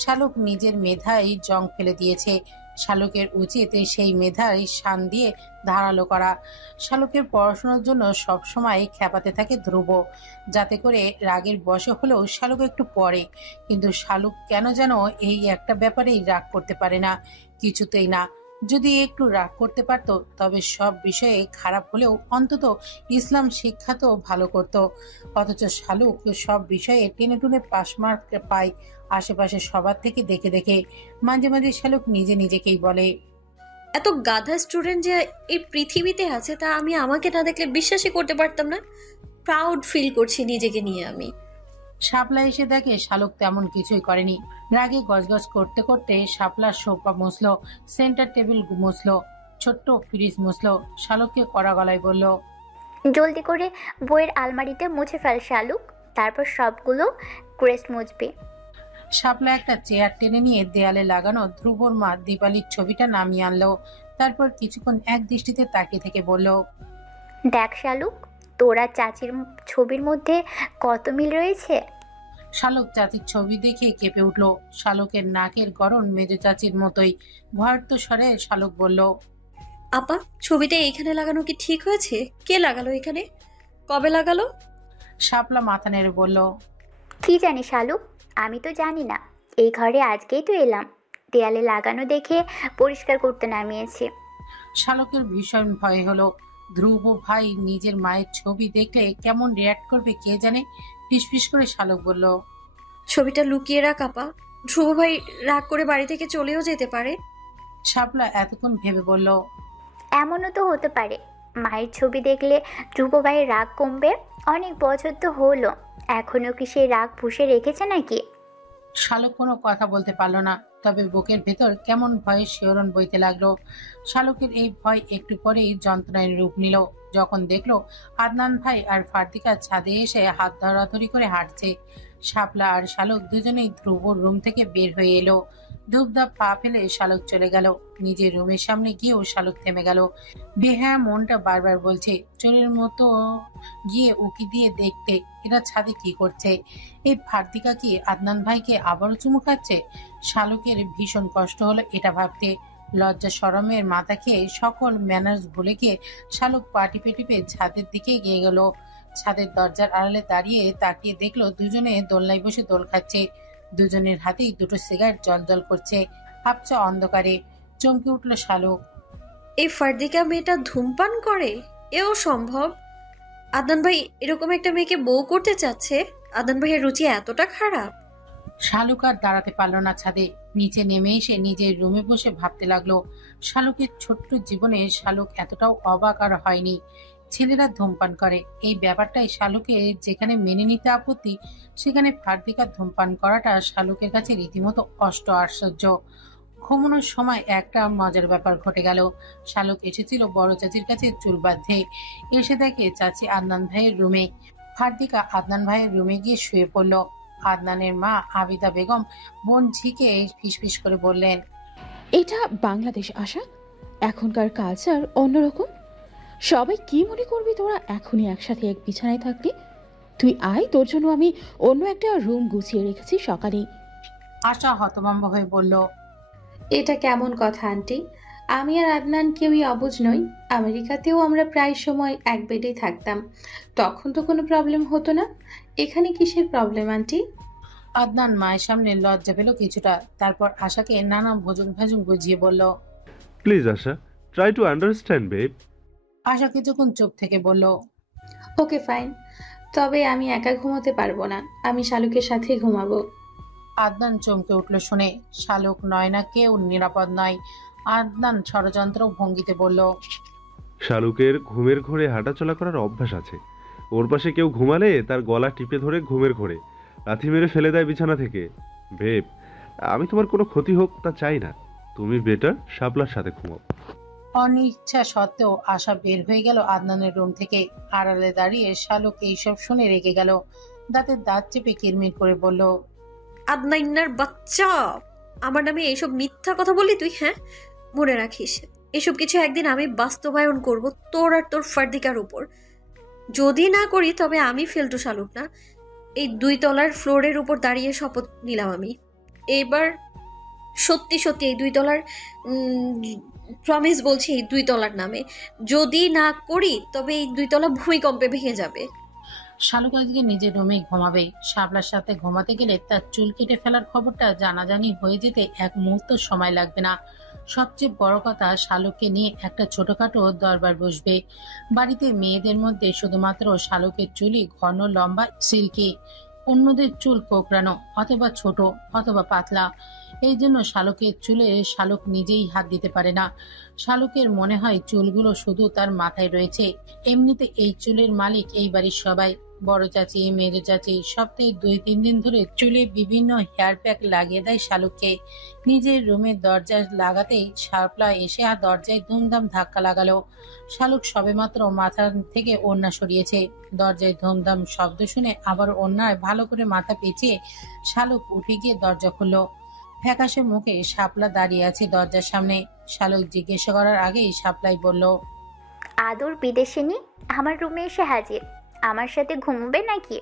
শালুক নিজের মেধায় জং ফেলে দিয়েছে। শালুকের উচিত সেই মেধায় শান দিয়ে ধারালো করা। শালুকের পড়াশোনার জন্য সবসময় খেপাতে থাকে ধ্রুব, যাতে করে রাগের বশে হলেও শালুক একটু পড়ে। কিন্তু শালুক কেন যেন এই একটা ব্যাপারেই রাগ করতে পারে না, কিছুতেই না। যদি একটু রাগ করতে পারত তবে সব বিষয়ে খারাপ হলেও অন্তত ইসলাম শিক্ষা তো ভালো করত। অথচ শালুক সব বিষয়ে টেনে টুনে পাশ মার্ক পায় আশেপাশে সবার থেকে দেখে দেখে। মাঝে মাঝে শালুক নিজেকেই বলে, এত গাধা স্টুডেন্ট যে এই পৃথিবীতে আছে তা আমি আমাকে না দেখলে বিশ্বাসই করতে পারতাম না। প্রাউড ফিল করছি নিজেকে নিয়ে আমি। শাপলা এসে দেখে শালুক তেমন কিছুই করেনি। রাগে গজগজ করতে করতে শাপলার সোফা মুছলো, সেন্টার টেবিল মুছলো, ছোট্ট ফ্রিজ মুছলো। শালুককে কড়া গলায় বলল, জলদি করে বইয়ের আলমারিতে মুছে ফেল শালুক, তারপর সবগুলো ক্রেস্ট মুছবে। শাপলা একটা চেয়ার টেনে নিয়ে দেয়ালে লাগানো ধ্রুবর মা দীপালির ছবিটা নামিয়ে আনলো। তারপর কিছুক্ষণ এক দৃষ্টিতে তাকিয়ে থেকে বলল, দেখ শালুক, তোরা চাচির ছবির মধ্যে কত মিল রয়েছে। শালুক চাচির ছবি দেখে কেঁপে উঠল। শালুকের নাকের গড়ন মেজো চাচির মতোই। ভয়ার্ত স্বরে শালুক বলল, আপা, ছবিটা এইখানে লাগানো কি ঠিক হয়েছে? কে লাগালো এখানে? কবে লাগালো? শাপলা মাথা নেড়ে বলল, কি জানি শালুক, আমি তো জানি না, এই ঘরে আজকেই তো এলাম, দেয়ালে লাগানো দেখে পরিষ্কার করতে নামিয়েছি। শালুকের ভীষণ ভয় হলো। ধ্রুব ভাই নিজের মায়ের ছবি দেখলে কেমন রিয়াক্ট করবে কে জানে। ফিসফিস করে শালুক বলল, ছবিটা লুকিয়ে রাখ আপা, ধ্রুব ভাই রাগ করে বাড়ি থেকে চলেও যেতে পারে। শাপলা এতক্ষণ ভেবে বলল, এমনও তো হতে পারে, মায়ের ছবি দেখলে ধ্রুব ভাইয়ের রাগ কমবে। অনেক বছর তো হলো, এখনো কি সেই রাগ পুষে রেখেছে নাকি? শালুক কোনো কথা বলতে পারল না, তবে বুকের ভেতর কেমন ভয়ের শিহরণ বইতে লাগলো। শালুকের এই ভয় একটু পরেই যন্ত্রণায় রূপ নিল যখন দেখলো আদনান ভাই আর ফার্দিকা ছাদে এসে হাত ধরাধরি করে হাঁটছে। শাপলা আর শালুক দুজনেই ধ্রুবর রুম থেকে বের হয়ে এলো। ধূপধাপ পা ফেলে শালুক চলে গেল। নিজের রুমের সামনে গিয়েও শালুক থেমে গেল। বেহায়া মনটা বারবার বলছে চোরের মতো গিয়ে উকি দিয়ে দেখতে এরা ছাদে কি করছে। এই ফার্দিকা কি আদনান ভাইকে আবারও চুমু খাচ্ছে? শালুকের ভীষণ কষ্ট হলো এটা ভাবতে। লজ্জা শরমের মাথা খেয়ে সকল ম্যানার্স ভুলে গিয়ে শালুক পা টিপে টিপে ছাদের দিকে গিয়ে গেল। ছাদের দরজার আড়ালে দাঁড়িয়ে তাকিয়ে দেখলো দুজনে দোলনায় বসে দোল খাচ্ছে। দুজনের হাতেই দুটো সিগারেট জল করছে হাপচা অন্ধকারে। চমকে উঠল শালুক। এই ফার্দিকা মেয়েটা ধূমপান করে? এও সম্ভব? আদনান ভাই এরকম একটা মেয়েকে বউ করতে চাচ্ছে? আদনান ভাইয়ের রুচি এতটা খারাপ? শালুক আর দাঁড়াতে পারলো না ছাদে। নিচে নেমে এসে নিজের রুমে বসে ভাবতে লাগলো। শালুকের ছোট্ট জীবনে শালুক এতটাও অবাক আর হয়নি। ছেলেরা ধূমপান করে এই ব্যাপারটাই শালুকে যেখানে মেনে নিতে আপত্তি, সেখানে ফার্দিকার ধূমপান করাটা শালুকের কাছে রীতিমতো আশ্চর্য। ঘুমানোর সময় একটা মজার ব্যাপার ঘটে গেল। শালুক এসেছিল বড় চাচির কাছে চুল বাঁধতে। এসে দেখে চাচি আদনান ভাইয়ের রুমে। ফার্দিকা আদনান ভাইয়ের রুমে গিয়ে শুয়ে পড়ল। আদনানের মা আবিদা বেগম বোন ঝিকে ফিসফিস করে বললেন, এটা বাংলাদেশ আসা, এখনকার কালচার অন্যরকম। সবাই কি মনে করবি তোরা এখনই একসাথে এক বিছানায় থাকলি? তুই আয়, তোর জন্য আমি অন্য একটা রুম গুছিয়ে রেখেছি সকালেই। আশা হতভম্ব হয়ে বলল, এটা কেমন কথা আন্টি? আমি আর আদনান কেউই অবুঝ নই। আমেরিকাতেও আমরা প্রায় সময় এক বেডেই থাকতাম, তখন তো কোনো প্রবলেম হতো না। এখানে কিসের প্রবলেম আন্টি? আদনান মায়ের সামনে লজ্জা পেল কিছুটা। তারপর আশাকে নানা ভোজন ভাজুন বুঝিয়ে বলল, please Asha, try to understand babe. Asha কিছুক্ষণ চুপ থেকে বলল, ওকে ফাইন, তবে আমি একা ঘুমোতে পারবো না, আমি শালুকের সাথে ঘুমাবো। আদনান চমকে উঠল শুনে। শালুক নয় না কেউ নিরাপদ নয়। আদনান ষড়যন্ত্র ভঙ্গিতে বলল, শালুকের ঘুমের ঘোরে হাঁটাচলা করার অভ্যাস আছে। ওর পাশে কেউ ঘুমালে তার গলা টিপে ধরে ঘুমের ঘোরে লাথি মেরে ফেলে দেয় বিছানা থেকে। বেব, আমি তোমার কোনো ক্ষতি হোক তা চাই না। তুমি বেটার শাপলার সাথে ঘুমাও। অনিচ্ছা সত্ত্বেও আশা বের হয়ে গেল আদনানের রুম থেকে। আড়ালে দাঁড়িয়ে শালুক এইসব শুনে রেগে গেল। দাঁতের দাঁত চেপে কিরমির করে বলল, আদনাইন্নার বাচ্চা, আমার নামে এইসব মিথ্যা কথা বললি তুই? হ্যাঁ, মনে রাখিস এসব কিছু একদিন আমি বাস্তবায়ন করব তোর আর তোর ফার্দিকার উপর। যদি না করি তবে আমি ফেলটু শালুক না, এই 2 তলার ফ্লোরের উপর দাঁড়িয়ে শপথ নিলাম আমি এবার সত্যি সত্যি এই 2 তলার প্রমিস বলছি, এই 2 তলার নামে যদি না করি তবে এই 2 তলা ভূমিকম্পে ভেঙে যাবে। শালুক আজকে নিজের রুমেই ঘুমাবে। শাপলার সাথে ঘুমাতে গেলে তার চুল কেটে ফেলার খবরটা জানাজানি হয়ে যেতে এক মুহূর্ত সময় লাগবে না। সবচেয়ে বড় কথা, শালুককে নিয়ে একটা ছোটখাটো দরবার বসবে। বাড়িতে মেয়েদের মধ্যে শুধুমাত্র শালুকের চুলই ঘন লম্বা সিল্কি, অন্যদের চুল কোকড়ানো অথবা ছোট অথবা পাতলা। এই জন্য শালুকের চুলে শালুক নিজেই হাত দিতে পারে না। শালুকের মনে হয় চুলগুলো শুধু তার মাথায় রয়েছে। এমনিতে এই চুলের মালিক এই বাড়ির সবাই। বড় চাচি, মেজো চাচি সপ্তাহে 2-3 দিন ধরে চুলে বিভিন্ন হেয়ার প্যাক লাগিয়ে দেয় শালুককে। নিজের রুমের দরজা লাগাতেই শাপলা এসে আর দরজায় ধুমধাম ধাক্কা লাগালো। শালুক সবেমাত্র মাথা থেকে ওড়না সরিয়েছে। দরজায় ধুমধাম শব্দ শুনে আবার ওড়নায় ভালো করে মাথা পেঁচিয়ে শালুক উঠে গিয়ে দরজা খুলল। ফ্যাকাশে মুখে শাপলা দাঁড়িয়ে আছে দরজার সামনে। শালুক জিজ্ঞাসা করার আগেই শাপলাই বলল, আদর বিদেশিনী আমার রুমে এসে হাজির। আমার সাথে ঘুমবে নাকি?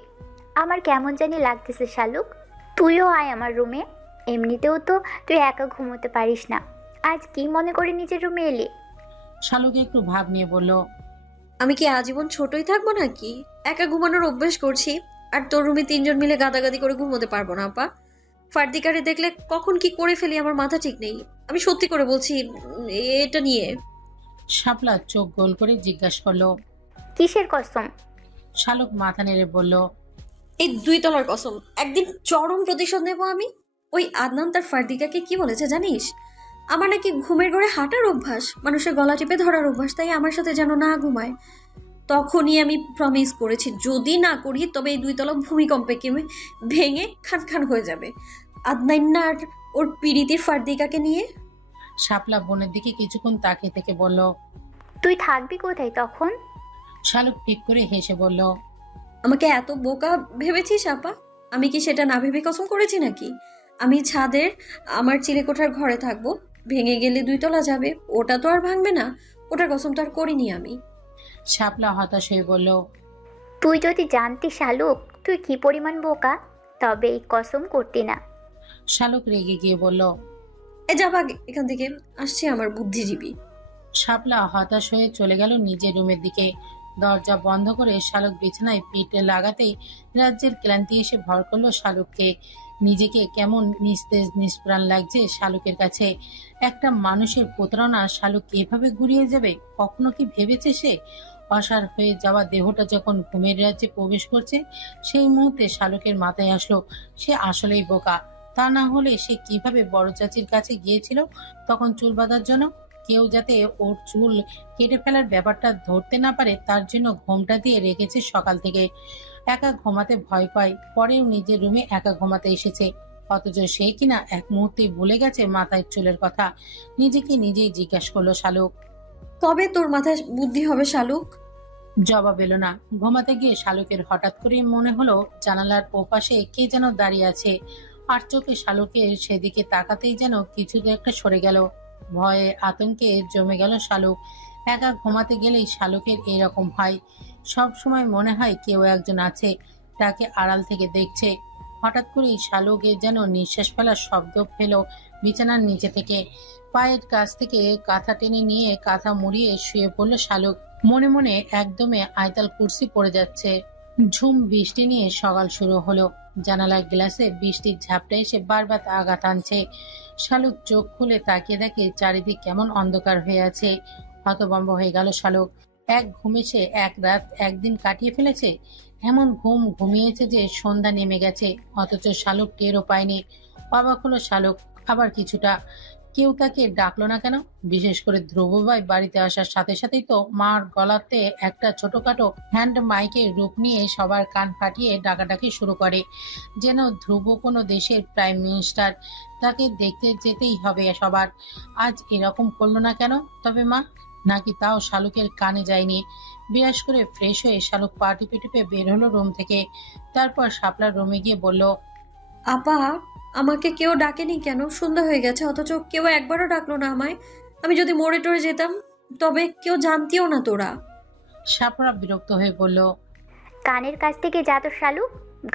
আমার কেমন জানি লাগতেছে শালুক, তুইও আয় আমার রুমে। এমনিতেও তো তুই একা ঘুমোতে পারিস না, আজ কি মনে করে নিজের রুমে এলি? শালুক একটু ভাব নিয়ে বলল, আমি কি আজীবন ছোটই থাকবো নাকি? একা ঘুমানোর অভ্যাস করছি, আর তোর রুমে 3 জন মিলে গাদাগাদি করে ঘুমোতে পারবো না আপা। ফার্দিকারে দেখলে কখন কি করে ফেলি আমার মাথা ঠিক নেই। আমি সত্যি করে বলছি এটা নিয়ে। শাপলা চোখ গোল করে জিজ্ঞাসা করলো, কিসের কসম? শালুক মাথা নেড়ে বলল, এই 2 তলার কসম। একদিন চরম প্রতিশোধ নেব আমি। ওই আদনান তার ফার্দিকাকে কি বলেছে জানিস? আমার নাকি ঘুমের ঘরে হাঁটার অভ্যাস, মানুষের গলা টিপে ধরার অভ্যাস, তাই আমার সাথে যেন না ঘুমায়। তখনই আমি প্রমিস করেছি যদি না করি তবে এই 2 তলা ভূমিকম্পে ভেঙে খান খান হয়ে যাবে। আদনান আর ওর পিরিতির ফার্দিকাকে নিয়ে। শাপলা বোনের দিকে কিছুক্ষণ তাকিয়ে থেকে বলল, তুই থাকবি কোথায় তখন? শালুক ঠিক করে হেসে বলল, আমাকে এত বোকা ভেবেছিস আপা? আমি কি সেটা না ভেবে কসম করেছি নাকি? আমি ছাদের আমার চিলেকোঠার ঘরে থাকবো, ভেঙে গেলে 2 তলা যাবে, ওটা তো আর ভাঙবে না। ওটার কসম তো আর করিনি আমি। শাপলা হতাশ হয়ে বলল, তুই যদি জানতি শালুক তুই কি পরিমাণ বোকা, তবে এই কসম করতি না। শালুক রেগে গিয়ে বলল, এ যা ভাগ এখান থেকে, আসছে আমার বুদ্ধিজীবী। শাপলা হতাশ হয়ে চলে গেল নিজের রুমের দিকে। দরজা বন্ধ করে শালুক বিছানায় পিঠে লাগাতেই রাজ্যের ক্লান্তি এসে ভর করলো শালুককে। নিজেকে কেমন নিস্তেজ নিষ্প্রাণ লাগছে শালুকের কাছে। একটা মানুষের প্রতারণা শালুক এভাবে ঘুরিয়ে যাবে কখনো কি ভেবেছে সে? অসাড় হয়ে যাওয়া দেহটা যখন ঘুমের রাজ্যে প্রবেশ করছে সেই মুহূর্তে শালুকের মাথায় আসলো সে আসলেই বোকা। তা না হলে সে কিভাবে বড় চাচির কাছে গিয়েছিল তখন চুল বাঁধার জন্য? কেউ যাতে ওর চুল কেটে ফেলার ব্যাপারটা ধরতে না পারে তার জন্য ঘোমটা দিয়ে রেখেছে সকাল থেকে। একা ঘুমাতে ভয় পায়, পরেও নিজের রুমে একা ঘুমাতে এসেছে, অথচ সে কিনা এক মুহূর্তেই ভুলে গেছে মাথায় চুলের কথা। নিজেকে নিজেই জিজ্ঞাসা করলো শালুক, কবে তোর মাথায় বুদ্ধি হবে শালুক? জবাব এলো না। ঘুমাতে গিয়ে শালুকের হঠাৎ করে মনে হলো জানালার ওপাশে কে যেন দাঁড়িয়ে আছে, আর চোখে শালুকের সেদিকে তাকাতেই যেন কিছু একটা সরে গেল। ভয়ে আতঙ্কে জমে গেল শালুক। একা ঘুমাতে গেলেই শালুকের এরকম হয়, সব সময় মনে হয় কেউ একজন আছে, তাকে আড়াল থেকে দেখছে। হঠাৎ করেই শালুকের যেন নিঃশ্বাস ফেলার শব্দ পেল বিছানার নিচে থেকে। পায়ের কাছ থেকে কাঁথা টেনে নিয়ে কাঁথা মুড়িয়ে শুয়ে পড়ল শালুক। মনে মনে একদমে আয়তাল কুরসি পড়ে যাচ্ছে। ঝুম বৃষ্টি নিয়ে সকাল শুরু হলো। জানালার গ্লাসে বৃষ্টির ঝাপটা এসে বারবার আঘাত আনছে। শালুক চোখ খুলে তাকিয়ে দেখে চারিদিক কেমন অন্ধকার হয়ে আছে। হতভম্ব হয়ে গেল শালুক। এক ঘুমে সে এক রাত একদিন কাটিয়ে ফেলেছে। এমন ঘুম ঘুমিয়েছে যে সন্ধ্যা নেমে গেছে, অথচ শালুক টেরও পায়নি। অবাক হলো শালুক, আবার কিছুটা। কেউ তাকে ডাকলো না কেন? বিশেষ করে ধ্রুব ভাই বাড়িতে আসার সাথে সাথেই তো মার গলাতে একটা ছোটখাটো হ্যান্ড মাইকের রূপ নিয়ে সবার কান ফাটিয়ে ডাকাডাকি শুরু করে, যেন ধ্রুব কোনো দেশের প্রাইম মিনিস্টার, তাকে দেখতে যেতেই হবে সবার। আজ এরকম করলো না কেন তবে মা? নাকি তাও শালুকের কানে যায়নি? বিরাস করে ফ্রেশ হয়ে শালুক পা টিপে টিপে বের হলো রুম থেকে। তারপর শাপলার রুমে গিয়ে বলল, আপা, আমাকে কেউ ডাকেনি কেন? সন্ধ্যা হয়ে গেছে, অথচ কেউ একবারও ডাকলো না আমায়। আমি যদি মরে টরে যেতাম তবে কেউ জানতিও না তোরা। শাপলা বিরক্ত হয়ে বলল, কানের কাছ থেকে যা তো শালু,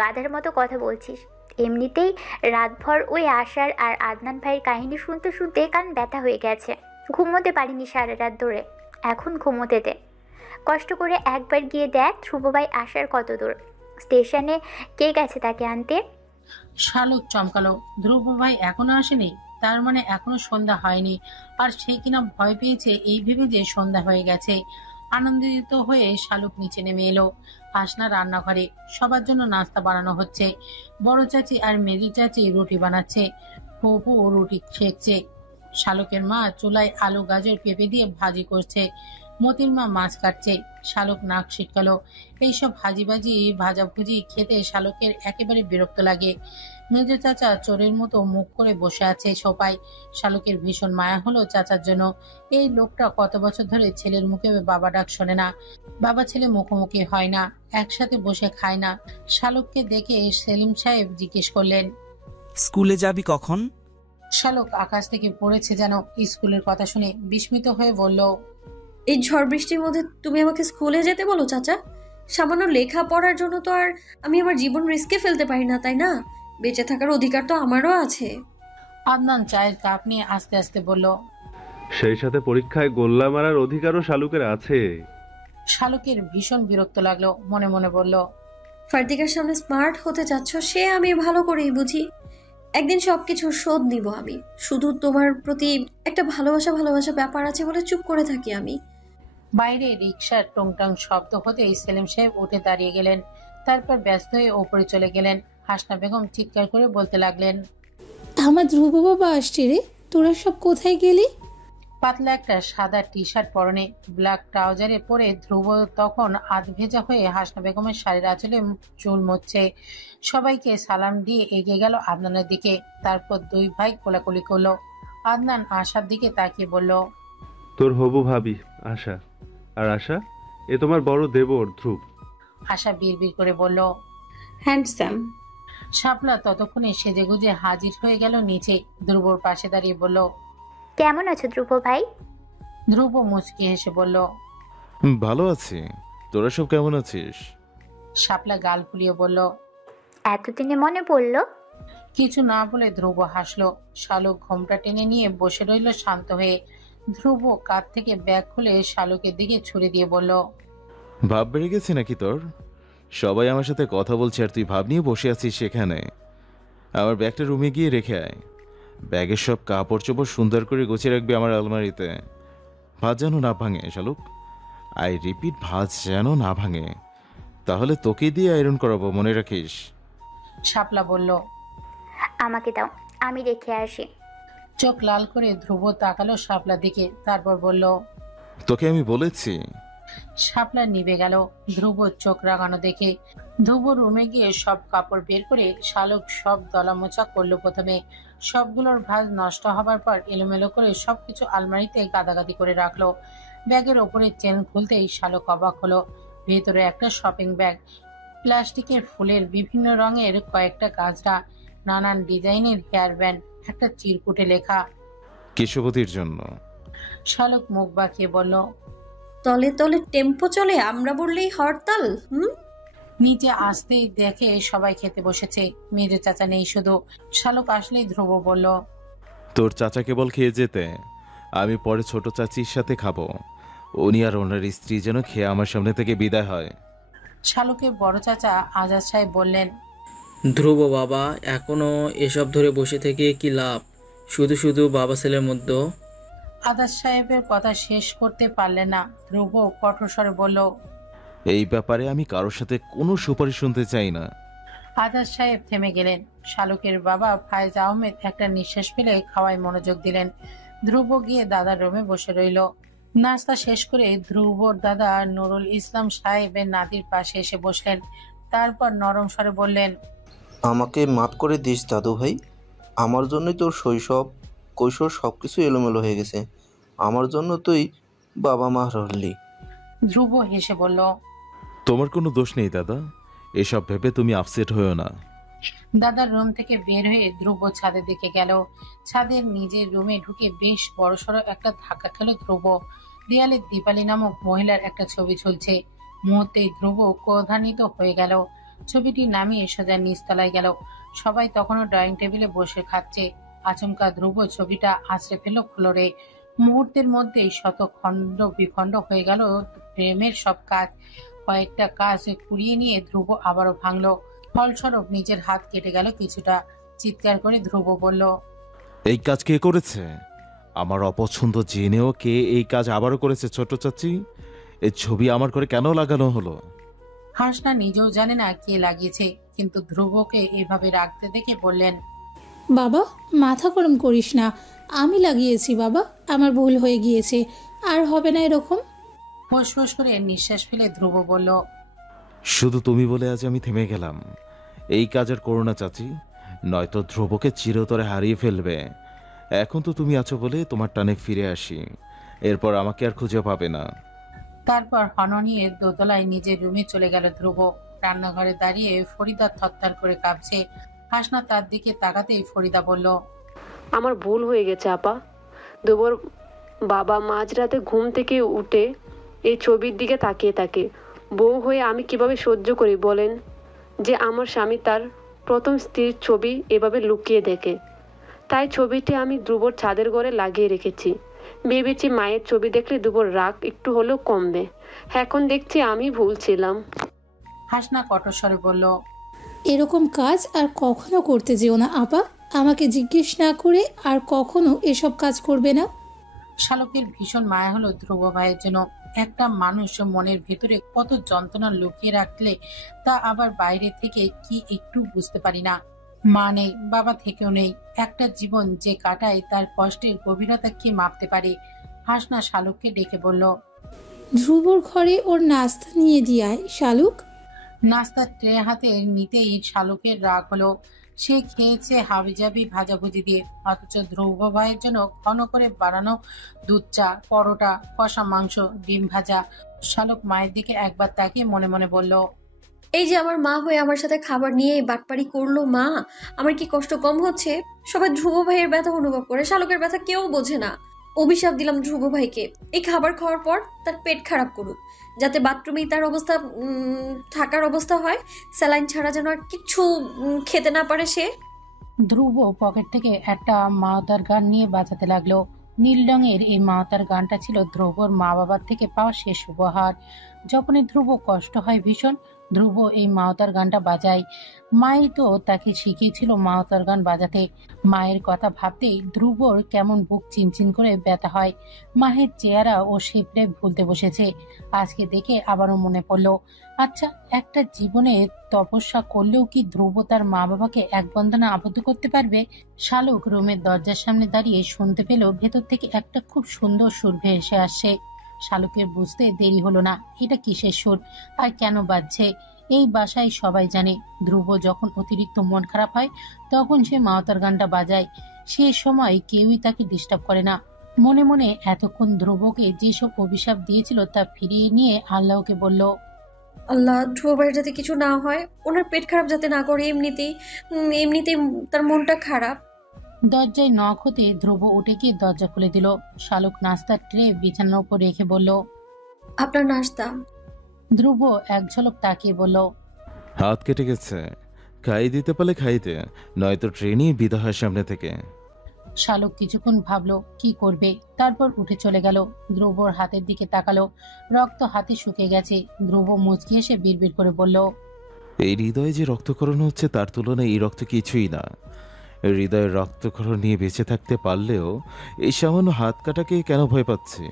গাধার মতো কথা বলছিস। এমনিতেই রাতভর ওই আশার আর আদনান ভাইয়ের কাহিনী শুনতে শুনতে কান ব্যথা হয়ে গেছে। ঘুমোতে পারিনি সারা রাত ধরে, এখন ঘুমোতে দে। কষ্ট করে একবার গিয়ে দেখ ধ্রুব ভাই আসার কত দূর। স্টেশনে কে গেছে তাকে আনতে? শালুক চমকালো। ধ্রুব ভাই এখনো আসেনি? তার মানে এখনো সন্ধ্যা হয়নি, আর সে কিনা ভয় পেয়েছে এই ভেবে যে সন্ধ্যা হয়ে গেছে। আনন্দিত হয়ে শালুক নিচে নেমে এলো। আসনা রান্নাঘরে সবার জন্য নাস্তা বানানো হচ্ছে। বড় চাচি আর মেজো চাচি রুটি বানাচ্ছে, ফুপু রুটি সেঁকছে। শালুকের মা চুলায় আলু গাজর পেঁপে দিয়ে ভাজি করছে, মতির মা মাছ কাটছে। শালুক নাক ছিটকালো। এইসব ভাজি ভাজাভুজি খেতে শালুকের একেবারে বিরক্ত লাগে। মেজো চাচা চোরের মতো মুখ করে বসে আছে সোফায়। শালুকের ভীষণ মায়া হলো চাচার জন্য। এই লোকটা কত বছর ধরে ছেলের মুখে বাবা ডাক শোনে না, বাবা ছেলে মুখোমুখি হয় না, একসাথে বসে খায় না। শালুককে দেখে সেলিম সাহেব জিজ্ঞেস করলেন, স্কুলে যাবি কখন? শালুক আকাশ থেকে পড়েছে যেন। স্কুলের কথা শুনে বিস্মিত হয়ে বলল, এই ঝড় বৃষ্টির মধ্যে তুমি আমাকে স্কুলে যেতে বলো চাচা? সামান্য লেখা পড়ার জন্য তো আর আমি আমার জীবন রিস্কে ফেলতে পারি না, তাই না? বেঁচে থাকার অধিকার তো আমারও আছে। আদনান চায়ের কাপ নিয়ে আস্তে আস্তে বলল, সেই সাথে পরীক্ষায় গোল্লা মারার অধিকারও শালুকের আছে। শালুকের ভীষণ বিরক্ত লাগলো। মনে মনে বলল, ফার্দিকার সামনে স্মার্ট হতে চাচ্ছ, সে আমি ভালো করেই বুঝি। একদিন সবকিছু শোধ নিব আমি। শুধু তোমার প্রতি একটা ভালোবাসা ব্যাপার আছে বলে চুপ করে থাকি আমি। বাইরে রিকশার টংটাং শব্দ হতেই সেলিম সাহেব উঠে দাঁড়িয়ে গেলেন। তারপর ব্যস্ত হয়ে ওপরে চলে গেলেন। হাসনা বেগম চিৎকার করে বলতে লাগলেন, আমার ধ্রুব বাবা আসছে রে, তোরা সব কোথায় গেলি? পাতলা একটা সাদা টি শার্ট পরনে, ব্ল্যাক ট্রাউজারে পরে ধ্রুব তখন আধ ভেজা হয়ে হাসনা বেগমের শাড়ির আঁচলে চুল মুছছে। সবাইকে সালাম দিয়ে এগিয়ে গেল আদনানের দিকে। তারপর দুই ভাই কোলাকুলি করলো। আদনান আশার দিকে তাকিয়ে বলল, তোর হবু ভাবি আশা। আর আশা, এ তোমার বড় দেবর ধ্রুব। আশা বিড়বিড় করে বলল, হ্যান্ডসাম। শাপলা ততক্ষণে সেজেগুজে হাজির হয়ে গেল নিচে। ধ্রুবর পাশে দাঁড়িয়ে বলল, কেমন আছো ধ্রুব ভাই? ধ্রুব মুচকি হেসে বলল, ভালো আছি, তোরা সব কেমন আছিস? শাপলা গাল ফুলিয়ে বলল, এতদিনে মনে পড়লো? কিছু না বলে ধ্রুব হাসলো। শালুক ঘোমটা টেনে নিয়ে বসে রইল শান্ত হয়ে। ধ্রুব কাঁধ থেকে ব্যাগ খুলে শালুকের দিকে ছুড়ে দিয়ে বলল, ভাব বেড়ে গেছে নাকি তোর? সবাই আমার সাথে কথা বলছে আর তুই ভাব নিয়ে বসে আছিস সেখানে। আমার ব্যাগটা রুমে গিয়ে রেখে আয়। ব্যাগের সব কাপড় চোপড় সুন্দর করে গুছিয়ে রাখবি আমার আলমারিতে। ভাত যেন না ভাঙে শালুক, আই রিপিট, ভাত যেন না ভাঙে। তাহলে তোকে দিয়ে আয়রন করাবো, মনে রাখিস। শাপলা বলল, আমাকে দাও, আমি রেখে আসি। চোখ লাল করে ধ্রুব তাকালো শাপলার দিকে। তারপর বলল, তোকে আমি বলেছি। শাপলা নিভে গেল ধ্রুব চোখ রাগানো দেখে। ধ্রুব রুমে গিয়ে সব কাপড় বের করে শালুক সব দলামোচা করলো। প্রথমে সবগুলোর ভাঁজ নষ্ট হবার পর এলোমেলো করে সবকিছু আলমারিতে গাদাগাদি করে রাখলো। ব্যাগের ওপরে চেন খুলতেই শালুক অবাক হলো। ভেতরে একটা শপিং ব্যাগ, প্লাস্টিকের ফুলের বিভিন্ন রঙের কয়েকটা গাছড়া, নানান ডিজাইনের হেয়ার ব্যান্ড, একটা চিরকুটে লেখা, কেশবতীর জন্য। শালুক মুখ বাঁকিয়ে বলল, তলে তলে টেম্পো চলে, আমরা বললেই হরতাল। নিচে আসতেই দেখে সবাই খেতে বসেছে। মেজো চাচা নেই শুধু। শালুক আসলেই ধ্রুব বলল, তোর চাচা কেবল খেয়ে যেতে, আমি পরে ছোট চাচির সাথে খাবো। উনি আর ওনার স্ত্রী যেন খেয়ে আমার সামনে থেকে বিদায় হয়। শালুকের বড় চাচা আজাদ সাহেব বললেন, ধ্রুব বাবা, এখনো এসব ধরে বসে থেকে কি লাভ? শুধু শুধু বাবা ছেলের মধ্যে। আজাদ সাহেবের কথা শেষ করতে পারলেন না। ধ্রুব কঠোর স্বরে বলল, এই ব্যাপারে আমি কারোর সাথে কোনো সুপারিশ শুনতে চাই না। আজাদ সাহেব থেমে গেলেন। শালুকের বাবা ফায়েজ আহমেদ একটা নিঃশ্বাস ফেলে খাওয়ায় মনোযোগ দিলেন। ধ্রুব গিয়ে দাদার রুমে বসে রইল। নাস্তা শেষ করে ধ্রুবর দাদা নুরুল ইসলাম সাহেবের নাদির পাশে এসে বসলেন। তারপর নরম স্বরে বললেন, আমাকে মাফ করে দিস দাদু ভাই। আমার জন্যই তোর শৈশব কৈশোর সব কিছু এলোমেলো হয়ে গেছে। আমার জন্য তুই বাবা মা হারালি। ধ্রুব হেসে বলল, তোমার কোনো দোষ নেই দাদা, এসব ভেবে তুমি আপসেট হয়েও না। দাদার রুম থেকে বের হয়ে ধ্রুব ছাদের দিকে গেল। ছাদের নিজের রুমে ঢুকে বেশ বড়সড় একটা ধাক্কা খেল ধ্রুব। দেয়ালে দীপালি নামক মহিলার একটা ছবি ঝুলছে। মুহূর্তেই ধ্রুব ক্রোধান্বিত হয়ে গেল। ছবিটি নামিয়ে সোজা নিচতলায় গেল। সবাই তখনও ড্রয়িং টেবিলে বসে খাচ্ছে। আচমকা ধ্রুব ছবিটা আছড়ে ফেল ফ্লোরে। মুহূর্তের মধ্যেই শত খণ্ড বিখণ্ড হয়ে গেল প্রেমের সব কাজ। কয়েকটা কাজ কুড়িয়ে নিয়ে ধ্রুব আবারও ভাঙল। ফলস্বরূপ নিজের হাত কেটে গেল কিছুটা। চিৎকার করে ধ্রুব বলল, এই কাজ কে করেছে? আমার অপছন্দ জেনেও কে এই কাজ আবারও করেছে ছোট চাচি? এই ছবি আমার করে কেন লাগানো হলো? হাসনা নিজেও জানে না কে লাগিয়েছে, কিন্তু ধ্রুবকে এভাবে রাখতে দেখে বললেন, বাবা মাথা গরম করিস না, আমি লাগিয়েছি বাবা, আমার ভুল হয়ে গিয়েছে, আর হবে না এরকম। ফোঁস করে নিঃশ্বাস ফেলে ধ্রুব বলল, শুধু তুমি বলে আজ আমি থেমে গেলাম। এই কাজের করোনা চাচি, নয়তো ধ্রুবকে চিরতরে হারিয়ে ফেলবে। এখন তো তুমি আছো বলে তোমার টানে ফিরে আসি, এরপর আমাকে আর খুঁজে পাবে না। তারপর হননিয়ে দোতলায় নিজের রুমে চলে গেল ধ্রুব। রান্নাঘরে দাঁড়িয়ে ফরিদা থরথর করে কাঁপছে। হাসনা তার দিকে তাকাতেই ফরিদা বলল, আমার ভুল হয়ে গেছে আপা। ধ্রুবর বাবা মাঝরাতে ঘুম থেকে উঠে এই ছবির দিকে তাকিয়ে থাকে। বউ হয়ে আমি কিভাবে সহ্য করি বলেন, যে আমার স্বামী তার প্রথম স্ত্রীর ছবি এভাবে লুকিয়ে দেখে। তাই ছবিটি আমি ধ্রুবর ছাদের ঘরে লাগিয়ে রেখেছি। ভেবেছি মায়ের ছবি দেখলে ধ্রুবর রাগ একটু হলেও কমবে। এখন দেখছি আমি ভুল ছিলাম। হাসনা কটস্বরে বলল, এরকম কাজ আর কখনো করতে যেও না আপা, আমাকে জিজ্ঞেস না করে আর কখনো এসব কাজ করবে না। শালকের ভীষণ মায়া হলো ধ্রুব ভাইয়ের জন্য। একটা মানুষ মনের ভেতরে কত যন্ত্রণা লুকিয়ে রাখলে তা আবার বাইরে থেকে কি একটু বুঝতে পারি না। মা নেই, বাবা থেকেও নেই। একটা জীবন যে কাটায় তার কষ্টের গভীরতা কি মাপতে পারে। হাসনা শালুককে ডেকে বলল, ধ্রুবর ঘরে ওর নাস্তা নিয়ে দিয়ে আয় শালুক। নাস্তার ট্রে হাতে নিতেই শালুকের রাগ হলো। সে খেয়েছে হাবিজাবি ভাজাভুজি দিয়ে, অথচ ধ্রুব ভাইয়ের জন্য ঘন করে বানানো দুধ চা, পরোটা, কষা মাংস, ডিম ভাজা। শালুক মায়ের দিকে একবার তাকিয়ে মনে মনে বলল, এই যে আমার মা হয়ে আমার সাথে খাবার নিয়ে বাটপাড়ি করলো মা, আমার কি কষ্ট কম হচ্ছে? সবাই ধ্রুব ভাইয়ের ব্যথা অনুভব করে, শালকের ব্যথা কেউ বোঝে না। অভিশাপ দিলাম ধ্রুব ভাইকে, এই খাবার খাওয়ার পর তার পেট খারাপ করুক, যাতে বাথরুমেই তার অবস্থা থাকার অবস্থা হয়, স্যালাইন ছাড়া যেন আর কিছু খেতে না পারে সে। ধ্রুব পকেট থেকে একটা মাওতার গান নিয়ে বাজাতে লাগলো। নীল রঙের এই মাওতার গানটা ছিল ধ্রুবর মা বাবার থেকে পাওয়া শেষ উপহার। যখনই ধ্রুব কষ্ট হয় ভীষণ, ধ্রুব এই মাওতার গানটা বাজায়। মাই তো তাকে শিখিয়েছিল মাওতার গান বাজাতে। মায়ের কথা ভাবতেই ধ্রুবর কেমন বুক চিনচিন করে ব্যথা হয়। মায়ের চেহারা ও শেপড়ে ভুলতে বসেছে। আজকে দেখে আবারও মনে পড়লো, আচ্ছা একটা জীবনে তপস্যা করলেও কি ধ্রুব তার মা বাবাকে এক বন্ধনে আবদ্ধ করতে পারবে? শালুক রুমের দরজার সামনে দাঁড়িয়ে শুনতে পেল ভেতর থেকে একটা খুব সুন্দর সুর ভেসে আসছে। শালুকের বুঝতে দেরি হলো না এটা কিসের সুর আর কেন বাজছে। এই বাসায় সবাই জানে ধ্রুব যখন অতিরিক্ত মন খারাপ হয় তখন সে মাওতার গানটা বাজায়। সে সময় কেউই তাকে ডিস্টার্ব করে না। মনে মনে এতক্ষণ ধ্রুবকে যেসব অভিশাপ দিয়েছিল তা ফিরিয়ে নিয়ে আল্লাহকে বলল, আল্লাহ ধ্রুব ভাইয়ের যাতে কিছু না হয়, ওনার পেট খারাপ যাতে না করে, এমনিতেই তার মনটা খারাপ। দরজায় নখ হতে ধ্রুব উঠে গিয়ে দরজা খুলে দিল। শালুক নাস্তার ট্রে বিছানার উপর রেখে বলল, আপনার নাস্তা। ধ্রুব এক ঝলক তাকিয়ে বলল, হাত কেটে গেছে, খাই দিতে পারলে খাইতে, নয়তো ট্রেনই বিদা হয় সামনে থেকে। শালুক কিছুক্ষণ ভাবলো কি করবে, তারপর উঠে চলে গেল। ধ্রুবর হাতের দিকে তাকালো, রক্ত হাতে শুকিয়ে গেছে। ধ্রুব মুচকি এসে বিড়বিড় করে বলল, এই হৃদয়ে যে রক্তক্ষরণ হচ্ছে তার তুলনায় এই রক্ত কিছুই না। হৃদয়ের রক্তক্ষরণ নিয়ে বেঁচে থাকতে পারলেও এই সামান্য হাত কাটাকে কেন ভয় পাচ্ছে?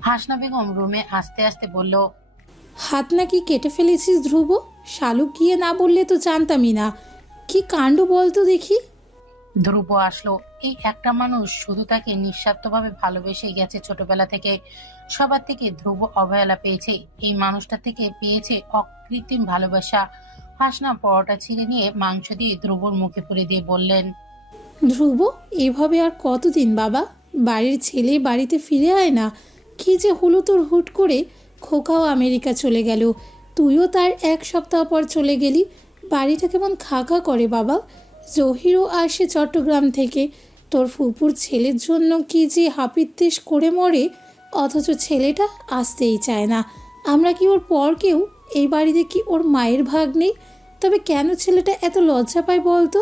হাসনা বেগম রুমে আস্তে আস্তে বলল, হাত নাকি কেটে ফেলেছিস ধ্রুব? শালুক গিয়ে না বললে তো জানতামই না। কি কাণ্ড বলতো দেখি। ধ্রুব আসলো। এই একটা মানুষ শুধু তাকে নিঃস্বার্থভাবে ভালোবেসে গেছে ছোটবেলা থেকে। সবার থেকে ধ্রুব অবহেলা পেয়েছে, এই মানুষটা থেকে পেয়েছে অকৃত্রিম ভালোবাসা। হাসনা পরোটা ছিঁড়ে নিয়ে মাংস দিয়ে ধ্রুবর মুখে পুরে দিয়ে বললেন, ধ্রুব, এভাবে আর কতদিন বাবা? বাড়ির ছেলে বাড়িতে ফিরে আয় না। কি যে হলো তোর হুট করে? খোকাও আমেরিকা চলে গেল, তুইও তার 1 সপ্তাহ পর চলে গেলি। বাড়িটা কেমন খাকা করে বাবা। জহিরও আসে চট্টগ্রাম থেকে। তোর ফুপুর ছেলের জন্য কি যে হাপিত্তেশ করে মরে, অথচ ছেলেটা আসতেই চায় না। আমরা কি ওর পর কেউ? এই বাড়িতে কি ওর মায়ের ভাগ নেই? তবে কেন ছেলেটা এত লজ্জা পায় বলতো?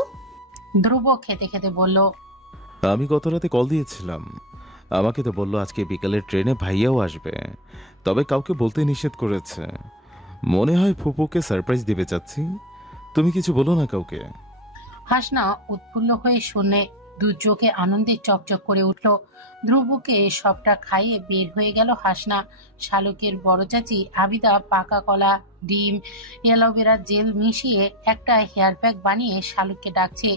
ধ্রুব খেতে খেতে বলল, আমি গত রাতে কল দিয়েছিলাম, আমাকে তো বললো আজকে বিকালের ট্রেনে ভাইয়াও আসবে, তবে কাউকে বলতে নিষেধ করেছে। মনে হয় ফুপুকে সারপ্রাইজ দিতে চাচ্ছি। তুমি কিছু বলো না কাউকে। হাসনা উৎফুল্ল হয়ে শুনে দু চোখে আনন্দে চকচক করে উঠল। ধ্রুবকে সবটা খাইয়ে বের হয়ে গেল হাসনা। শালুকের বড় চাচি আবিদা পাকা কলা, ডিম, অ্যালোভেরা জেল মিশিয়ে একটা হেয়ার প্যাক বানিয়ে শালুককে ডাকছে।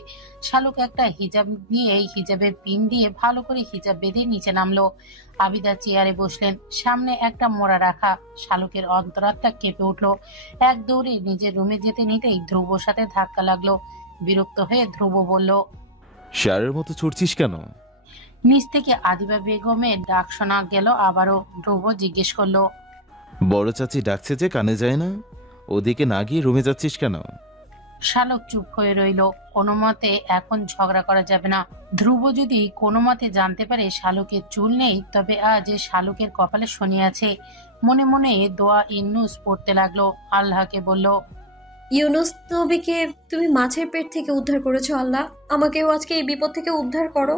শালুক একটা হিজাব নিয়ে হিজাবের পিন দিয়ে ভালো করে হিজাব বেঁধে নিচে নামলো। আবিদা চেয়ারে বসলেন, সামনে একটা মোড়া রাখা। শালুকের অন্তরাত্মা কেঁপে উঠল। এক দৌড়ে নিজের রুমে যেতে নিতেই ধ্রুবর সাথে ধাক্কা লাগলো। বিরক্ত হয়ে ধ্রুব বলল, শেয়ারের মতো ছুটছিস কেন? নিচ থেকে আদিবা বেগমের ডাক শোনা গেল আবারও। ধ্রুব জিজ্ঞেস করলো, বড় চাচি ডাকছে যে কানে যায় না? ওদিকে না গিয়ে রুমে যাচ্ছিস কেন? শালুক চুপ হয়ে রইল। কোনো মতে এখন ঝগড়া করা যাবে না। ধ্রুব যদি কোনো মতে জানতে পারে শালুকের চুল নেই, তবে আজ শালুকের কপালে শনি আছে। মনে মনে দোয়া ইন্নুস পড়তে লাগলো। আল্লাহকে বলল, ইউনুস নবীকে তুমি মাছের পেট থেকে উদ্ধার করেছো আল্লাহ, আমাকেও আজকে এই বিপদ থেকে উদ্ধার করো।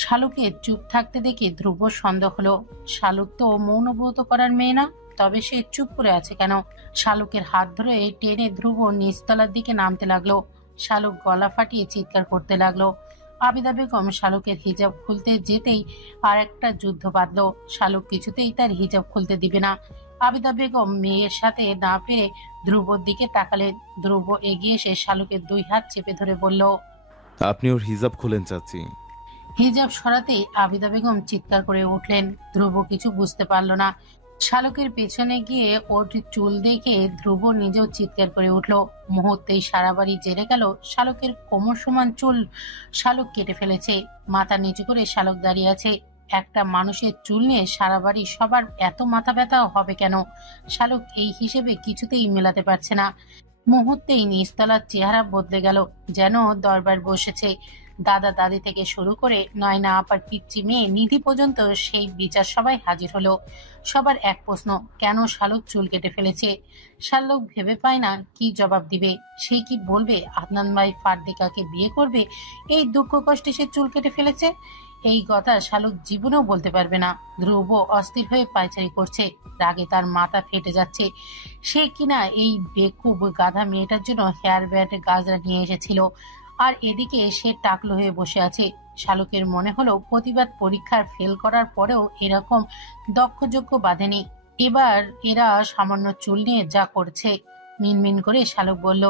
শালুকে চুপ থাকতে দেখে ধ্রুব সন্দেহ হলো। শালুক তো মৌনব্রত করার মেয়ে না, তবে সে চুপ করে আছে কেন? শালুকের হাত ধরে টেনে ধ্রুব নিচতলার দিকে নামতে লাগলো। শালুক গলা ফাটিয়ে চিৎকার করতে লাগলো। আবিদা বেগম শালুকের হিজাব খুলতে যেতেই আর একটা যুদ্ধ বাঁধলো। শালুক কিছুতেই তার হিজাব খুলতে দিবে না। আবিদা বেগম মেয়ের সাথে না পেরে ধ্রুবর দিকে তাকালেন। ধ্রুব এগিয়ে এসে শালুকের 2 হাত চেপে ধরে বলল, আপনি ওর হিজাব খুলেন চাচি। হিজাব সরাতেই আবিদা বেগম চিৎকার করে উঠলেন। ধ্রুব কিছু বুঝতে পারল না। শালুকের পেছনে গিয়ে ওর চুল দেখে ধ্রুব নিজেও চিৎকার করে উঠল। মুহূর্তেই সারা বাড়ি জেনে গেল শালুকের কোমর সমান চুল শালুক কেটে ফেলেছে। মাথা নিচু করে শালুক দাঁড়িয়ে আছে। একটা মানুষের চুল নিয়ে সারা বাড়ি সবার এত মাথা ব্যথা হবে কেন? শালুক এই হিসেবে কিছুতেই মেলাতে পারছে না। মুহূর্তেই নিচতলার চেহারা বদলে গেল, যেন দরবার বসেছে। দাদা দাদি থেকে শুরু করে নয়না আপার পিচ্চি মেয়ে নিধি পর্যন্ত সেই বিচার সবাই হাজির হলো। সবার এক প্রশ্ন, কেন শালুক চুল কেটে ফেলেছে? শালুক ভেবে পায় না কি জবাব দিবে। সে কি বলবে আদনান ভাই ফারদিকাকে বিয়ে করবে? এই দুঃখ কষ্টে সে চুল কেটে ফেলেছে। এই কথা শালুক জীবনেও বলতে পারবে না। ধ্রুব অস্থির হয়ে পায়চারি করছে, রাগে তার মাথা ফেটে যাচ্ছে। সে কিনা এই বেকুব গাধা মেয়েটার জন্য হেয়ার ব্যান্ড গাজরা নিয়ে এসেছিল, আর এদিকে সে টাকলো হয়ে বসে আছে। শালুকের মনে হলো প্রতিবাদ পরীক্ষার ফেল করার পরেও এরকম দক্ষযোগ্য বাঁধেনি। এবার এরা সামান্য চুল নিয়ে যা করছে। মিনমিন করে শালুক বলল,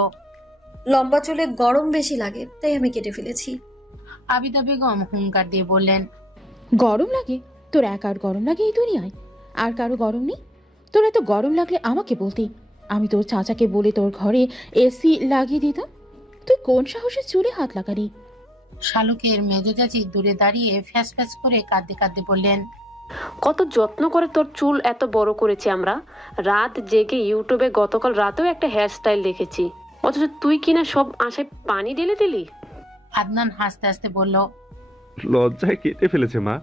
লম্বা চুলে গরম বেশি লাগে, তাই আমি কেটে ফেলেছি। আবিদা বেগম হুঙ্কার দিয়ে বললেন, গরম লাগে? তোর একার গরম লাগে এই দুনিয়ায়? আর কারো গরম নেই? তোর এত গরম লাগলে আমাকে বলতি, আমি তোর চাচাকে বলে তোর ঘরে এসি লাগিয়ে দিতাম। তুই কোন সাহসে চুলে হাত লাগালি? শালুকের মেজো চাচি দূরে দাঁড়িয়ে ফ্যাস ফ্যাস করে কাঁদতে কাঁদতে বললেন, কত যত্ন করে তোর চুল এত বড় করেছি আমরা। রাত জেগে ইউটিউবে গতকাল রাতেও একটা হেয়ার স্টাইল দেখেছি, অথচ তুই কিনা সব আশায় পানি ঢেলে দিলি। আদনান হাসতে হাসতে বলল, লজ্জায় কেটে ফেলেছে মা।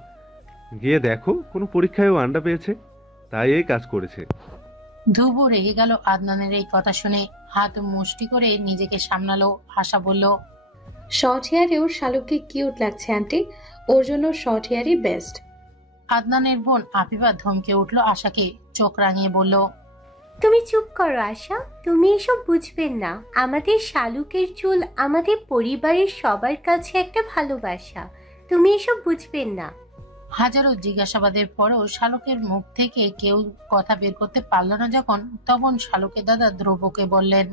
গিয়ে দেখো, কোনো পরীক্ষায়ও আন্ডা পেয়েছে, তাই এই কাজ করেছে। ধ্রুব রেগে গেল আদনানের এই কথা শুনে। হাত মুষ্টি করে নিজেকে সামলালো। আশা বলল, শর্ট হেয়ারেও শালুককে কিউট লাগছে আন্টি, ওর জন্য শর্ট হেয়ারই বেস্ট। আদনানের বোন আফিফা ধমকে উঠল আশাকে। চোখ রাঙিয়ে বলল, তুমি চুপ করো আশা, তুমি এসব বুঝবেন না। আমাদের শালুকের চুল আমাদের পরিবারের সবার কাছে একটা ভালোবাসা, তুমি এসব বুঝবেন না। হাজারো জিজ্ঞাসাবাদের পরেও শালুকের মুখ থেকে কেউ কথা বের করতে পারল না যখন, তখন শালুকের দাদা ধ্রুবকে বললেন,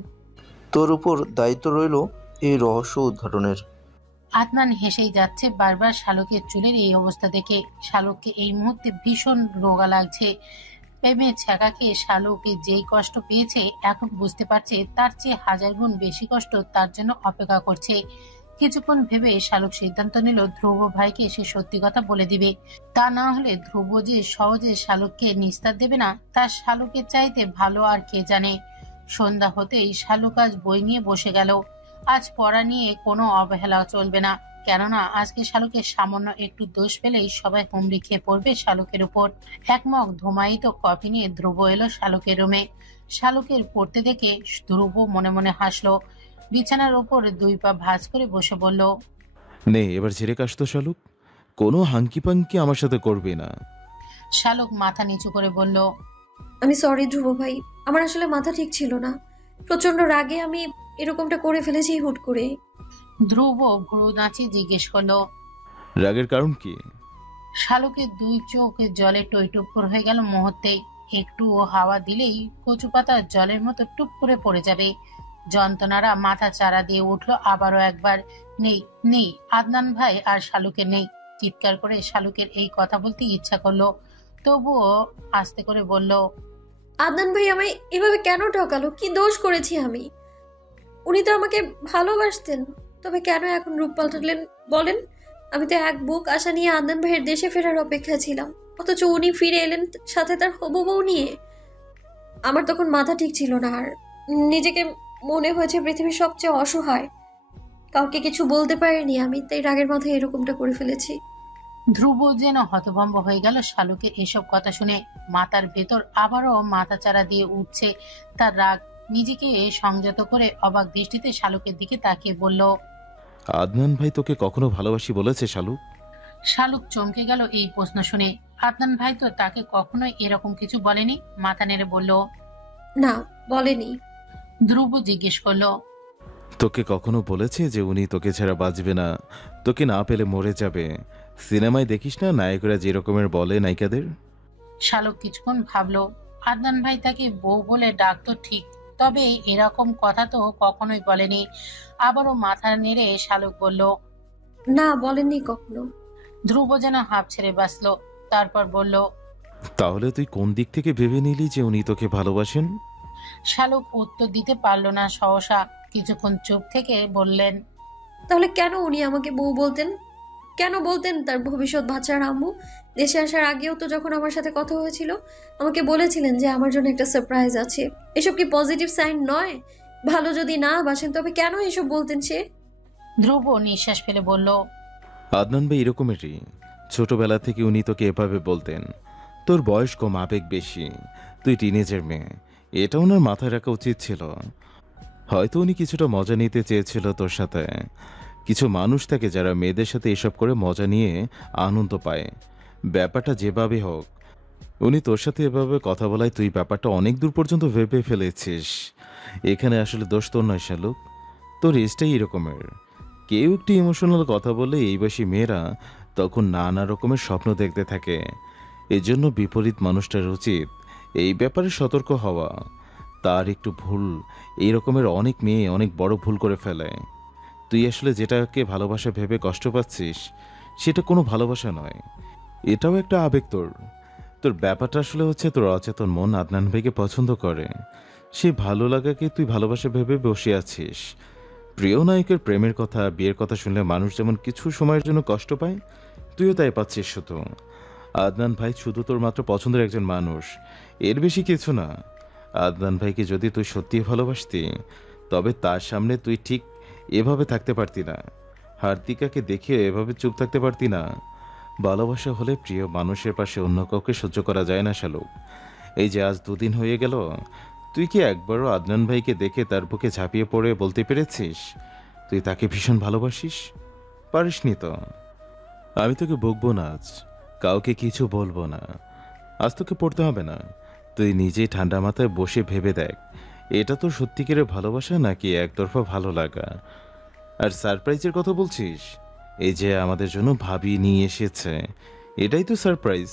তোর উপর দায়িত্ব রইল এই রহস্য উদ্ঘাটনের। আদনান হেসেই যাচ্ছে বারবার শালুকের চুলের এই অবস্থা দেখে। শালুককে এই মুহূর্তে ভীষণ রোগা লাগছে। প্রেমে ছ্যাঁকা খেয়ে শালুকে যেই কষ্ট পেয়েছে এখন বুঝতে পারছে তার চেয়ে হাজার গুণ বেশি কষ্ট তার জন্য অপেক্ষা করছে। কিছুক্ষণ ভেবে শালুক সিদ্ধান্ত নিল ধ্রুব ভাইকে সে সত্যি কথা বলে দিবে। তা না হলে ধ্রুব যে সহজে শালুককে নিস্তার দেবে না তার শালুকের চাইতে ভালো আর কে জানে। সন্ধ্যা হতেই শালুক আজ বই নিয়ে বসে গেল। আজ পড়া নিয়ে কোনো অবহেলা চলবে না, কেননা আজকে শালুকের সামান্য একটু দোষ পেলেই সবাই হুমড়ি খেয়ে পড়বে শালুকের উপর। এক মগ ধুমায়িত কফি নিয়ে ধ্রুব এলো শালুকের রুমে। শালুকের পড়তে দেখে ধ্রুব মনে মনে হাসলো। বিছানার উপর 2 পা ভাঁজ করে বসে বলল, নে এবার ঝেড়ে কাশ তো শালুক, কোনো হাঙ্কি পাঙ্কি আমার সাথে করবে না। শালুক মাথা নিচু করে বলল, আমি সরি ধ্রুব ভাই, আমার আসলে মাথা ঠিক ছিল না। প্রচন্ড রাগে আমি এরকমটা করে ফেলেছি হুট করে। ধ্রুব ভ্রু নাচিয়ে জিজ্ঞেস করলো, রাগের কারণ কি? শালুকের 2 চোখ জলে টইটুপুর হয়ে গেল মুহূর্তেই। একটু হাওয়া দিলেই কচু পাতা জলের মতো টুপ করে পড়ে যাবে। যন্ত্রণারা মাথা চারা দিয়ে উঠলো আবারও একবার। নেই নেই, আদনান ভাই আর শালুকের নেই। চিৎকার করে শালুকের এই কথা বলতে ইচ্ছা করলো, তবুও আস্তে করে বলল, আদনান ভাই আমায় এভাবে কেন ঠকালো? কি দোষ করেছি আমি? উনি তো আমাকে ভালোবাসতেন, তবে কেন এখন রূপ পাল্টালেন বলেন? আমি তো এক বুক আশা নিয়ে আদনান ভাইয়ের দেশে ফেরার অপেক্ষা ছিলাম, অথচ উনি ফিরে এলেন সাথে তার হবু বউ নিয়ে। আমার তখন মাথা ঠিক ছিল না, আর নিজেকে মনে হয়েছে পৃথিবীর সবচেয়ে অসহায়। কাউকে কিছু বলতে পারিনি আমি, তাই রাগের মাথায় এরকমটা করে ফেলেছি। ধ্রুব যেন হতভম্ব হয়ে গেল শালুকের এসব কথা শুনে। মাথার ভেতর আবারও মাথাচাড়া দিয়ে উঠছে তার রাগ। নিজেকে সংযত করে অবাক দৃষ্টিতে শালুকের দিকে তাকিয়ে বলল, আদনান ভাই তোকে কখনো ভালোবাসি বলেছে শালুক? শালুক চমকে গেল এই প্রশ্ন শুনে। আদনান ভাই তো তাকে কখনোই এরকম কিছু বলেনি। মাথা নেড়ে বলল, না, বলেনি। ধ্রুব জিজ্ঞেস করলো, তোকে কখনো বলেছে যে উনি তোকে ছাড়া বাঁচবে না, তোকে না পেলে মরে যাবে? সিনেমায় দেখিস না নায়করা যে রকমের বলে নায়িকাদের? শালুক কিছুক্ষণ ভাবলো। আদনান ভাই তাকে বউ বলে ডাকতো ঠিক, তবে এরকম কথা তো কখনোই বলেনি। আবারও মাথা নেড়ে শালুক বলল, না, বলেননি কখনো। ধ্রুব যেন হাঁপ ছেড়ে বাঁচলো। তারপর বলল, তাহলে তুই কোন দিক থেকে ভেবে নিলি যে উনি তোকে ভালোবাসেন? শালুক উত্তর দিতে পারলো না সহসা। কিছুক্ষণ চুপ থেকে বললেন, তাহলে কেন উনি আমাকে বউ বলতেন? কেন বলতেন তার ভবিষ্যৎ বাচ্চার আম্মু? দেশে আসার আগেও তো যখন আমার সাথে কথা হয়েছিল আমাকে বলেছিলেন যে আমার জন্য একটা সারপ্রাইজ আছে। এসব কি পজিটিভ সাইন নয়? ভালো যদি না বাসেন তবে কেন এসব বলতেন সে? ধ্রুব নিঃশ্বাস ফেলে বলল, আদনান ভাই এরকমেরই। ছোটবেলা থেকে উনি তোকে এভাবে বলতেন। তোর বয়স কম, আবেগ বেশি, তুই টিনেজের মেয়ে, এটা ওনার মাথায় রাখা উচিত ছিল। হয়তো উনি কিছুটা মজা নিতে চেয়েছিল তোর সাথে। কিছু মানুষ থাকে যারা মেয়েদের সাথে এসব করে মজা নিয়ে আনন্দ পায়। ব্যাপারটা যেভাবে হোক, উনি তোর সাথে এভাবে কথা বলায় তুই ব্যাপারটা অনেক দূর পর্যন্ত ভেবে ফেলেছিস। এখানে আসলে দোষ তোর নয় শালুক, তোর এজটাই এরকমের। কেউ একটু ইমোশনাল কথা বলে এই বয়সী মেয়েরা তখন নানা রকমের স্বপ্ন দেখতে থাকে। এজন্য বিপরীত মানুষটার উচিত এই ব্যাপারে সতর্ক হওয়া। তার একটু ভুল এই রকমের অনেক মেয়ে অনেক বড় ভুল করে ফেলে। তুই আসলে যেটাকে ভালোবাসা ভেবে কষ্ট পাচ্ছিস সেটা কোনো ভালোবাসা নয়, এটাও একটা আবেগ। তোর ব্যাপারটা আসলে হচ্ছে তোর অচেতন মন আদনান ভাইকে পছন্দ করে। সেই ভালো লাগাকে তুই ভালোবাসা ভেবে বসে আছিস। প্রিয় নায়কের প্রেমের কথা, বিয়ের কথা শুনলে মানুষ যেমন কিছু সময়ের জন্য কষ্ট পায়, তুইও তাই পাচ্ছিস। শুধু আদনান ভাই শুধু তোর মাত্র পছন্দের একজন মানুষ, এর বেশি কিছু না। আদনান ভাইকে যদি তুই সত্যিই ভালোবাসতি তবে তার সামনে তুই ঠিক এভাবে থাকতে পারতি না, হার্দিকাকে দেখে এভাবে চুপ থাকতে পারতি না। ভালোবাসা হলে প্রিয় মানুষের পাশে অন্য কাউকে সহ্য করা যায় না শালুক। এই যে আজ 2 দিন হয়ে গেল, তুই কি একবারও আদনান ভাইকে দেখে তার বুকে ঝাঁপিয়ে পড়ে বলতে পেরেছিস তুই তাকে ভীষণ ভালোবাসিস? পারিসনি তো। আমি তোকে বকবো না, আজ কাউকে কিছু বলবো না। আজ তোকে পড়তে হবে না, তুই নিজেই ঠান্ডা মাথায় বসে ভেবে দেখ এটা তো সত্যিকারের ভালোবাসা নাকি একতরফা ভালো লাগা। আর সারপ্রাইজের কথা বলছিস, এই যে আমাদের জন্য ভাবি নিয়ে এসেছে, এটাই তো সারপ্রাইজ।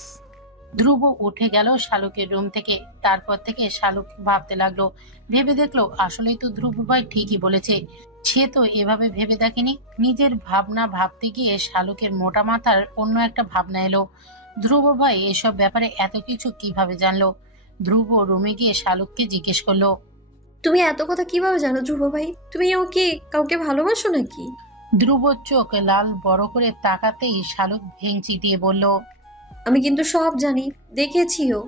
ধ্রুব উঠে গেল শালুকের রুম থেকে। তারপর থেকে শালুক ভাবতে লাগলো, ভেবে দেখলো আসলেই তো ধ্রুব ভাই ঠিকই বলেছে। সে তো এভাবে ভেবে দেখেনি। নিজের ভাবনা ভাবতে গিয়ে শালুকের মোটা মাথার অন্য একটা ভাবনা এলো। ধ্রুব ভাই এসব ব্যাপারে এত কিছু কিভাবে জানলো? ধ্রুব রুমে গিয়ে শালুককে জিজ্ঞেস করলো, তুমি এত কথা কিভাবে জানো ধ্রুব ভাই? তুমি ওকে কাউকে ভালোবাসো নাকি? ধ্রুব চোখ লাল বড় করে তাকাতেই শালুক ভেঙচি দিয়ে বলল, আমি কিন্তু সব জানি, দেখেছিও।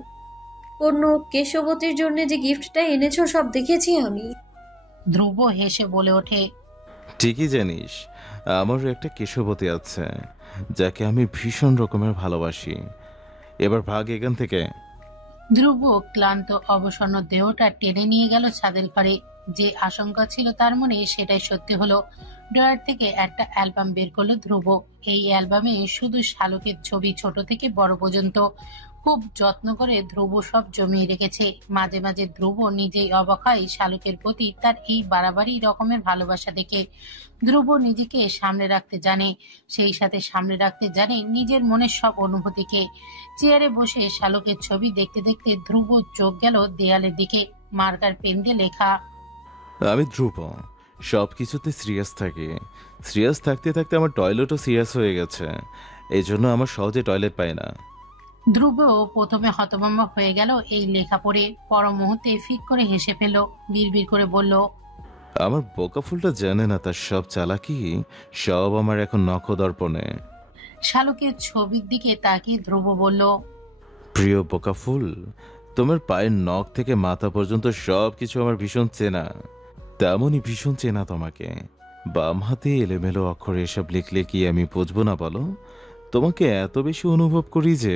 অন্য কেশবতীর জন্য যে গিফটটা এনেছো সব দেখেছি আমি। ধ্রুব হেসে বলে ওঠে, ঠিকই জানিস, আমারও একটা কেশবতী আছে যাকে আমি ভীষণ রকমের ভালোবাসি। এবার ভাগ এখান থেকে। ধ্রুব ক্লান্ত অবসন্ন দেহটা টেনে নিয়ে গেল ছাদের ঘরে। যে আশঙ্কা ছিল তার মনে সেটাই সত্যি হলো। ড্রয়ার থেকে একটা অ্যালবাম বের করলো ধ্রুব। এই অ্যালবামে শুধু শালুকের ছবি, ছোট থেকে বড় পর্যন্ত। খুব যত্ন করে ধ্রুব সব জমিয়ে রেখেছে। মাঝে মাঝে ধ্রুব নিজেই অবাক হয় শালুকের প্রতি তার এই বাড়াবাড়ি রকমের ভালোবাসা দেখে। ধ্রুব নিজেকে সামনে রাখতে জানে, সেই সাথে সামনে রাখতে জানে নিজের মনের সব অনুভূতিকে। চেয়ারে বসে শালুকের ছবি দেখতে দেখতে ধ্রুব চোখ গেল দেয়ালের দিকে। মার্কার পেন দিয়ে লেখা, আমি ধ্রুব, সব কিছুতে সিরিয়াস থাকি। সিরিয়াস থাকতে থাকতে আমার টয়লেটও সিরিয়াস হয়ে গেছে, এই জন্য আমার সহজে টয়লেট পায় না। ধ্রুব প্রথমে হতভম্ব হয়ে গেল এই লেখা পড়ে। পর মুহূর্তে ফিক করে হেসে ফেল, বিড়বিড় করে বলল, আমার বোকা ফুলটা জানে না তার সব চালাকি সব আমার এখন নখদর্পণে। শালুকের ছবির দিকে তাকিয়ে ধ্রুব বলল, প্রিয় বোকা ফুল, তোমার পায়ের নখ থেকে মাথা পর্যন্ত সব কিছু আমার ভীষণ চেনা। তেমনই ভীষণ চেনা তোমাকে। বাম হাতে এলোমেলো অক্ষরে এসব লিখলে কি আমি বুঝবো না বলো? তোমাকে এত বেশি অনুভব করি যে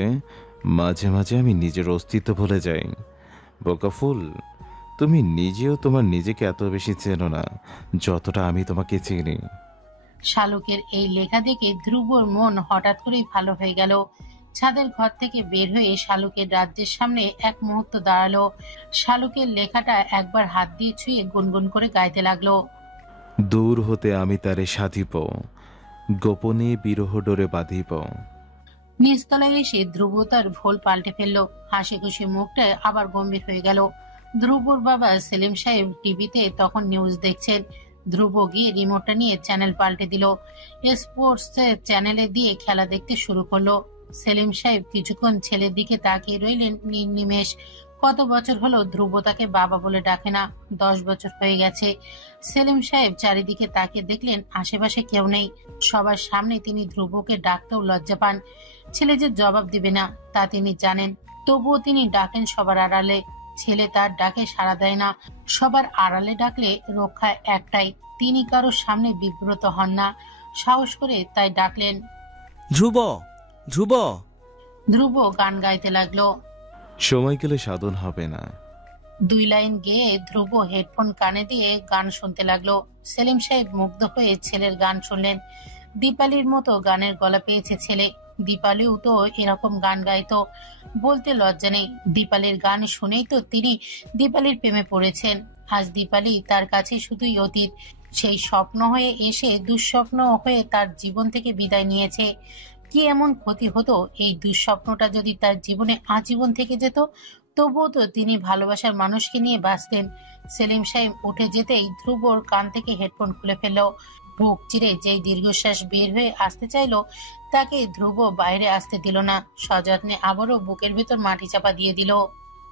মাঝে মাঝে আমি নিজের অস্তিত্ব ভুলে যাই। বোকা ফুল, তুমি নিজেও তোমার নিজেকে এত বেশি চেনো না যতটা আমি তোমাকে চিনি। শালুকের এই লেখা দেখে ধ্রুবর মন হঠাৎ করেই ভালো হয়ে গেল। ছাদের ঘর থেকে বের হয়ে শালুকের রাজ্যের সামনে এক মুহূর্ত দাঁড়ালো। শালুকের লেখাটা একবার হাত দিয়ে ছুঁয়ে গুনগুন করে গাইতে লাগলো, দূর হতে আমি তারে সাধিব, গোপনে বিরহ ডোরে বাঁধিব। নিচতলায় এসে ধ্রুব তার ভোল পাল্টে ফেললো। হাসি খুশি মুখটা আবার গম্ভীর হয়ে গেল। ধ্রুবর বাবা সেলিম সাহেব টিভিতে তখন নিউজ দেখছেন। ধ্রুব গিয়ে রিমোটটা নিয়ে চ্যানেল পাল্টে দিল। স্পোর্টস চ্যানেলে দিয়ে খেলা দেখতে শুরু করলো। সেলিম সাহেব কিছুক্ষণ ছেলের দিকে তাকিয়ে রইলেন নির্নিমেষ। কত বছর হলো ধ্রুব তাকে বাবা বলে ডাকে না। 10 বছর হয়ে গেছে। সেলিম সাহেব চারিদিকে তাকিয়ে দেখলেন আশেপাশে কেউ নেই। সবার সামনে তিনি ধ্রুবকে ডাকতেও লজ্জা পান। ছেলে যে জবাব দিবে না তা তিনি জানেন, তবুও তিনি ডাকেন সবার আড়ালে। ছেলে তার ডাকে সাড়া দেয় না। সবার আড়ালে ডাকলে রক্ষা একটাই, তিনি কারোর সামনে বিব্রত হন না। সাহস করে তাই ডাকলেন, ধ্রুব, ধ্রুব। ধ্রুব গান গাইতে লাগলো। সময় গেলে সাধন হবে না। 2 লাইন গেয়ে ধ্রুব হেডফোন কানে দিয়ে গান শুনতে লাগলো। সেলিম সাহেব মুগ্ধ হয়ে ছেলের গান শুনলেন। দীপালির মতো গানের গলা পেয়েছে ছেলে। দীপালিও তো এরকম গান গাইতো। বলতে লজ্জা নেই, দীপালির গান শুনেই তো তিনি দীপালির প্রেমে পড়েছেন। আজ দীপালি তার কাছে শুধুই অতীত। সেই স্বপ্ন হয়ে এসে দুঃস্বপ্ন হয়ে তার জীবন থেকে বিদায় নিয়েছে। কি এমন ক্ষতি হতো এই দুঃস্বপ্নটা যদি তার জীবনে আজীবন থেকে যেত? তবুও তো তিনি ভালোবাসার মানুষকে নিয়ে বাঁচতেন। সেলিম সাহেব উঠে যেতেই ধ্রুবর কান থেকে হেডফোন খুলে ফেলল। বুক চিরে যেই দীর্ঘশ্বাস বের হয়ে আসতে চাইল, তাকে ধ্রুব বাইরে আসতে দিল না। সযত্নে আবারও বুকের ভেতর মাটি চাপা দিয়ে দিল।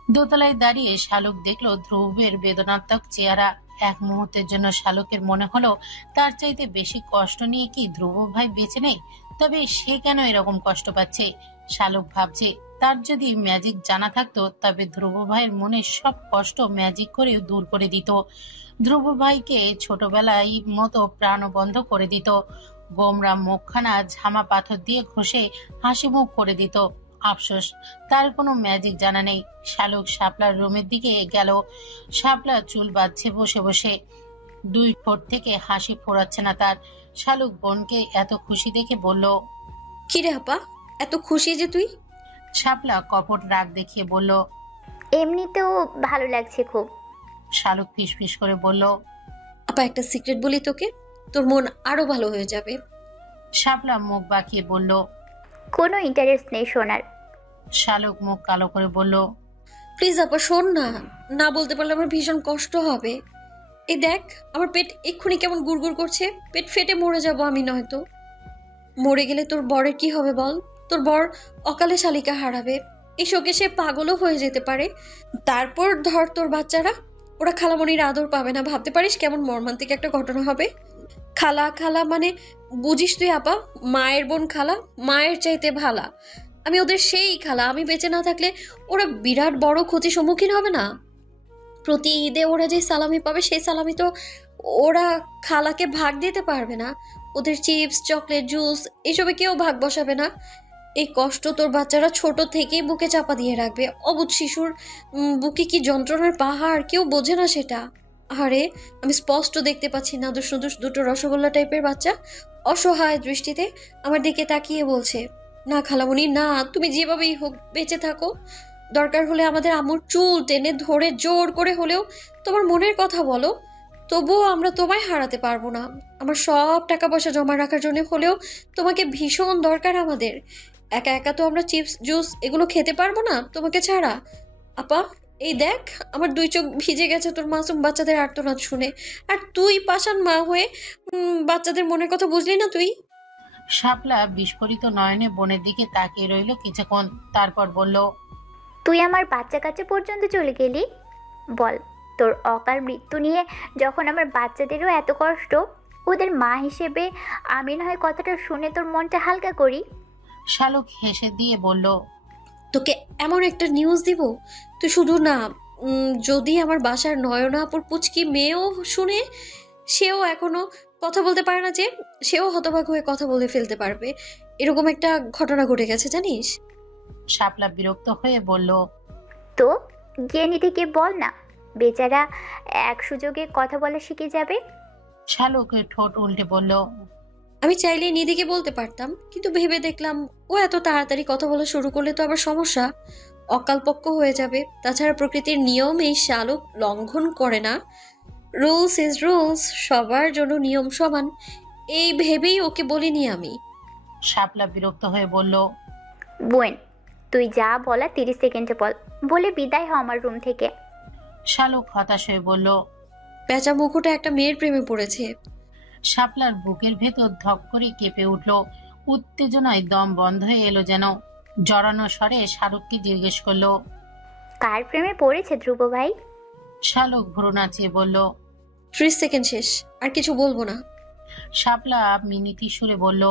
দোতলায় দাঁড়িয়ে শালুক দেখলো ধ্রুবের বেদনাত্মক চেহারা। এক মুহূর্তের জন্য শালুকের মনে হলো তার চাইতে বেশি কষ্ট নিয়ে কি ধ্রুব ভাই বেঁচে নেই? তবে সে কেন এরকম কষ্ট পাচ্ছে? শালুক ভাবছে, তার যদি ম্যাজিক জানা থাকতো তবে ধ্রুব ভাইয়ের মনে সব কষ্ট ম্যাজিক করে দূর করে দিত। ধ্রুব ভাইকে ছোটবেলায় মতো প্রাণবন্ধ করে দিত। গোমরা মুখখানা ঝামা পাথর দিয়ে ঘষে হাসি মুখ করে দিত। আফসোস, তার কোনো ম্যাজিক জানা নেই। শালুক শাপলার রুমের দিকে গেল। শাপলা চুল বাঁধছে বসে বসে। 2 ঠোঁট থেকে হাসি ফোরাচ্ছে না তার। শালুক বোনকে এত খুশি দেখে বলল, কি রে আপা, এত খুশি যে তুই? শাপলা কপট রাগ দেখিয়ে বলল, এমনিতেও ভালো লাগছে খুব। শালুক ফিসফিস করে বলল, আপা একটা সিক্রেট বলি তোকে, তোর মন আরো ভালো হয়ে যাবে। শাপলা মুখ বাঁকিয়ে বলল, কোনো ইন্টারেস্ট নেই শোনার। শালুক মুখ কালো করে বলল, প্লিজ আপা শোন না, না বলতে পারলে আমার ভীষণ কষ্ট হবে। এই দেখ আমার পেট এক্ষুনি কেমন গুড়গুড় করছে, পেট ফেটে মরে যাব আমি। নয়তো মরে গেলে তোর বরের কি হবে বল? তোর বর অকালে শালিকা হারাবে, এই শোকে সে পাগলও হয়ে যেতে পারে। তারপর ধর তোর বাচ্চারা, ওরা খালামণির আদর পাবে না। ভাবতে পারিস কেমন মর্মান্তিক একটা ঘটনা হবে। খালা খালা মানে বুঝিস তুই আপা, মায়ের বোন খালা, মায়ের চাইতে ভালা। আমি ওদের সেই খালা, আমি বেঁচে না থাকলে ওরা বিরাট বড় ক্ষতির সম্মুখীন হবে না? প্রতি ঈদে ওরা যে সালামি পাবে সেই সালামি তো ওরা খালাকে ভাগ দিতে পারবে না। ওদের চিপস, চকলেট, জুস এসবে কেউ ভাগ বসাবে না। এই কষ্ট তোর বাচ্চারা ছোট থেকেই বুকে চাপা দিয়ে রাখবে। অবুঝ শিশুর বুকে কি যন্ত্রণার পাহাড়, কেউ বোঝে না সেটা। আরে আমি স্পষ্ট দেখতে পাচ্ছি নাদুস নুদুস দুটো রসগোল্লা টাইপের বাচ্চা অসহায় দৃষ্টিতে আমার দিকে তাকিয়ে বলছে, না খালামণি না, তুমি যেভাবেই হোক বেঁচে থাকো। দরকার হলে আমাদের আম্মুর চুল টেনে ধরে জোর করে হলেও তোমার মনের কথা বলো, তবুও আমরা তোমায় হারাতে পারবো না। আমার সব টাকা পয়সা জমা রাখার জন্য হলেও তোমাকে ভীষণ দরকার আমাদের। একা একা তো আমরা চিপস, জুস এগুলো খেতে পারবো না তোমাকে ছাড়া। আপা এই দেখ আমার দুই চোখ ভিজে গেছে তোর মাসুম বাচ্চাদের আর্তনাদ শুনে। আর তুই পাষাণ মা হয়ে বাচ্চাদের মনের কথা বুঝলি না তুই? শাপলা বিস্ফোরিত নয়নে বোনের দিকে তাকিয়ে রইল কিছুক্ষণ, তারপর বলল, তুই আমার বাচ্চা কাচ্চা পর্যন্ত চলে গেলি? বল, তোর অকাল মৃত্যু নিয়ে যখন আমার বাচ্চাদেরও এত কষ্ট, ওদের মা হিসেবে আমি না হয় কথাটা শুনে তোর মনটা হালকা করি। শালুক হেসে দিয়ে বলল, তোকে এমন একটা নিউজ দিব, তুই শুধু না, যদি আমার বাসার নয়না আপুর পুচকি মেয়েও শুনে, সেও এখনো কথা বলতে পারে না, যে সেও হতবাক হয়ে কথা বলে ফেলতে পারবে। এরকম একটা ঘটনা ঘটে গেছে জানিস? শাপলা বিরক্ত হয়ে বলল, তো গিয়ে নিতে গিয়ে বল না, বেচারা এক সুযোগে কথা বলা শিখে যাবে। শালুকের ঠোঁট উল্টে বলল, আমি চাইলে নিদিকে বলতে পারতাম, কিন্তু ভেবে দেখলাম ও এত তাড়াতাড়ি কথা বলা শুরু করলে তো আবার সমস্যা, অকালপক্ষ হয়ে যাবে। তাছাড়া প্রকৃতির নিয়ম এই শালুক লঙ্ঘন করে না। রুলস ইজ রুলস, সবার জন্য নিয়ম সমান, এই ভেবেই ওকে বলিনি আমি। শাপলা বিরক্ত হয়ে বলল, বোন তুই যা বলা 30 সেকেন্ডে বল, বলে বিদায় হ আমার রুম থেকে। শালুক হতাশ হয়ে বলল, পেঁচা মুখোটা একটা মেয়ের প্রেমে পড়েছে। শাপলার বুকের ভেতর ধক করে কেঁপে উঠল, উত্তেজনায় দম বন্ধ হয়ে এলো যেন। জড়ানো স্বরে শালুককে জিজ্ঞেস করলো, কার প্রেমে পড়েছে ধ্রুব ভাই? শালুক ভ্রু নাচিয়ে বলল, 30 সেকেন্ড শেষ, আর কিছু বলবো না। শাপলা মিনিতি সুরে বলল,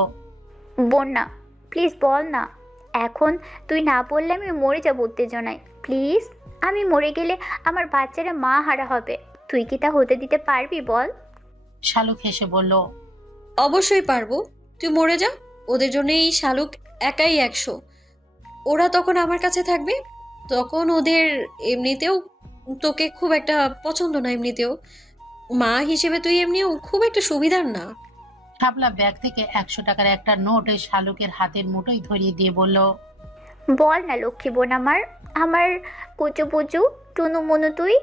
বোন না প্লিজ বল না, এখন তুই না বললে আমি মরে যাবো উত্তেজনায়। প্লিজ, আমি মরে গেলে আমার বাচ্চারা মা হারা হবে, তুই কি তা হতে দিতে পারবি বল? শালুক হেসে বলল, অবশ্যই পারবো, তুই মরে যা, ওদের জন্য এই শালুক একাই 100। ওরা তখন আমার কাছে থাকবে, তখন ওদের এমনিতেও তোকে খুব একটা পছন্দ না, এমনিতেও মা হিসেবে তুই এমনিও খুব একটা সুবিধার না। শাপলা ব্যাগ থেকে 100 টাকার একটা নোট শালুকের হাতের মুঠোয় ধরিয়ে দিয়ে বলল, বল না লক্ষ্মী বোন আমার, আমার কুচু পুচু টুনু মনু তুই।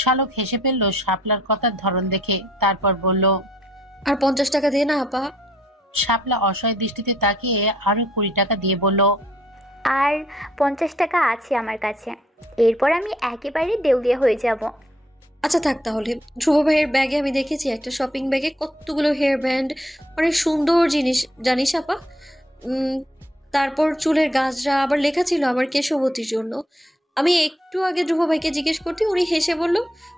শালুক হেসে ফেলল শাপলার কথার ধরন দেখে, তারপর বলল, আর 50 টাকা দে না আপা। শাপলা অসহায় দৃষ্টিতে তাকিয়ে আরো 20 টাকা দিয়ে বলল, আর 50 টাকা আছে আমার কাছে, এরপর আমি একেবারে দেউলিয়া হয়ে যাব। আচ্ছা থাক তাহলে। ধ্রুব ভাইয়ের ব্যাগে আমি দেখেছি একটা শপিং ব্যাগে কতগুলো হেয়ার ব্যান্ড, অনেক সুন্দর জিনিস জানিস আপা। তারপর চুলের গাজরা, আবার লেখা ছিল আমার কেশবতীর জন্য। আমি একটু আগে ধ্রুব ভাইকে জিজ্ঞেস করতে উনি হেসে বলল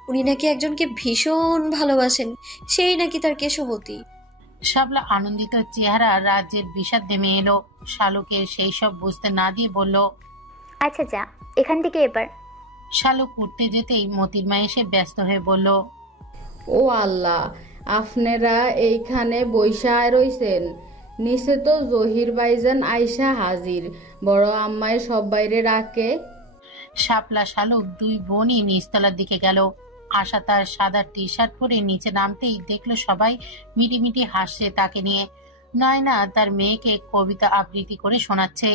উনি নাকি একজনকে ভীষণ ভালোবাসেন, সেই নাকি তার কেশবতী। শাপলা আনন্দিত চেহারা রাজ্যের বিষাদ নেমে এলো। শালুকে সেই সব বুঝতে না দিয়ে বলল, আচ্ছা যা এখান থেকে এবার। শালুক উঠতে যেতেই মতির মা এসে ব্যস্ত হয়ে বলল, ও আল্লাহ, আপনারা এইখানে বইসা রইছেন, নিচে তো জহির ভাইজান আইসা হাজির, বড় আম্মায় সব বাইরে রাখে। শাপলা শালুক দুই বোনই নিচতলার দিকে গেল। আশা তার সাদা টি শার্ট পরে নিচে নামতেই দেখলো সবাই মিটিমিটি হাসছে তাকে নিয়ে। নয়না তার মেয়েকে কবিতা আবৃত্তি করে শোনাচ্ছে।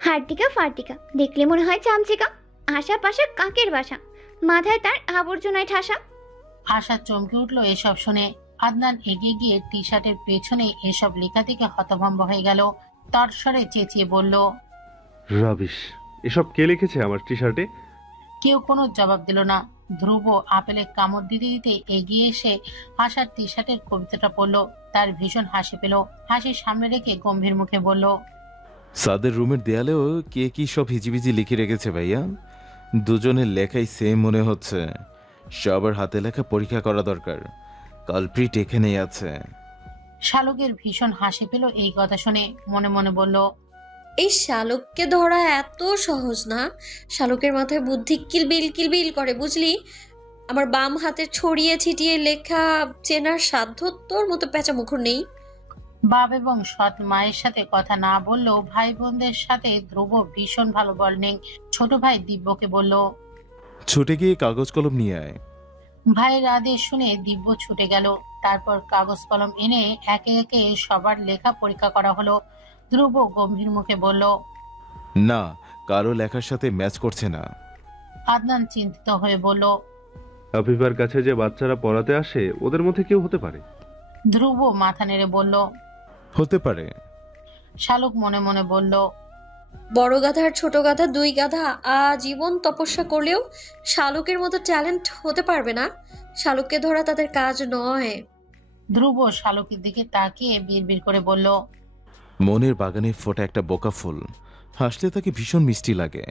হার্টিকা ফার্টিকা দেখলে মনে হয় চামচিকা, আশা পাশা কাকের বাসা, মাথায় তার আবর্জনায় ঠাসা। আশা চমকে উঠলো এসব শুনে। আদনান এগিয়ে গিয়ে টি শার্টের পেছনে এসব লেখা থেকে হতভম্ব হয়ে গেল। তার স্বরে চেঁচিয়ে বলল। রাবিশ, এসব কে লিখেছে আমার টি শার্টে? কেউ কোনো জবাব দিল না। ধ্রুব আপেলে কামড় দিতে দিতে এগিয়ে এসে আশার টি শার্টের কবিতাটা পড়ল। তার ভীষণ হাসি পেল। হাসি সামনে রেখে গম্ভীর মুখে বলল, সাদের রুমের দেয়ালেও কে কি সব হিজিবিজি লিখে রেখেছে ভাইয়া? দুজনের লেখাই সেম মনে হচ্ছে। সবার হাতে লেখা পরীক্ষা করা দরকার। কালপ্রিট এখানেই আছে। শালুকের ভীষণ হাসি পেল এই কথা শুনে। মনে মনে বলল, এই শালুককে ধরা এত সহজ না। শালুকের মাথায় বুদ্ধি কিলবিল কিলবিল করে, বুঝলি? আমার বাম হাতে ছড়িয়ে ছিটিয়ে লেখা চেনার সাধ্য তোর মতো পেঁচা মুখর নেই। বাপ এবং সৎ মায়ের সাথে কথা না বললেও ভাই বোনদের সাথে ধ্রুব ভীষণ ভালো বন্ডিং। ছোট ভাই দিব্যকে বলল, ছুটে গিয়ে কাগজ কলম নিয়ে আয়। ভাইয়ের আদেশ শুনে দিব্য ছুটে গেল। তারপর কাগজ কলম এনে একে একে সবার লেখা পরীক্ষা করা হলো। ধ্রুব গম্ভীর মুখে বলল, না, কারো লেখার সাথে ম্যাচ করছে না। আদনান চিন্তিত হয়ে বলল, আফিফার কাছে যে বাচ্চারা পড়াতে আসে ওদের মধ্যে কেউ হতে পারে। ধ্রুব মাথা নেড়ে বলল, হতে পারে। শালুক মনে মনে বলল, বড় গাধা আর ছোট গাধা দুই গাধা আজীবন তপস্যা করলেও শালুকের মতো ট্যালেন্ট হতে পারবে না। শালুককে ধরা তাদের কাজ নয়। ধ্রুব শালুকের দিকে তাকিয়ে বিড়বিড় করে বলল, মনের বাগানে ফোটা একটা বোকা ফুল, হাসলে তাকে ভীষণ মিষ্টি লাগে।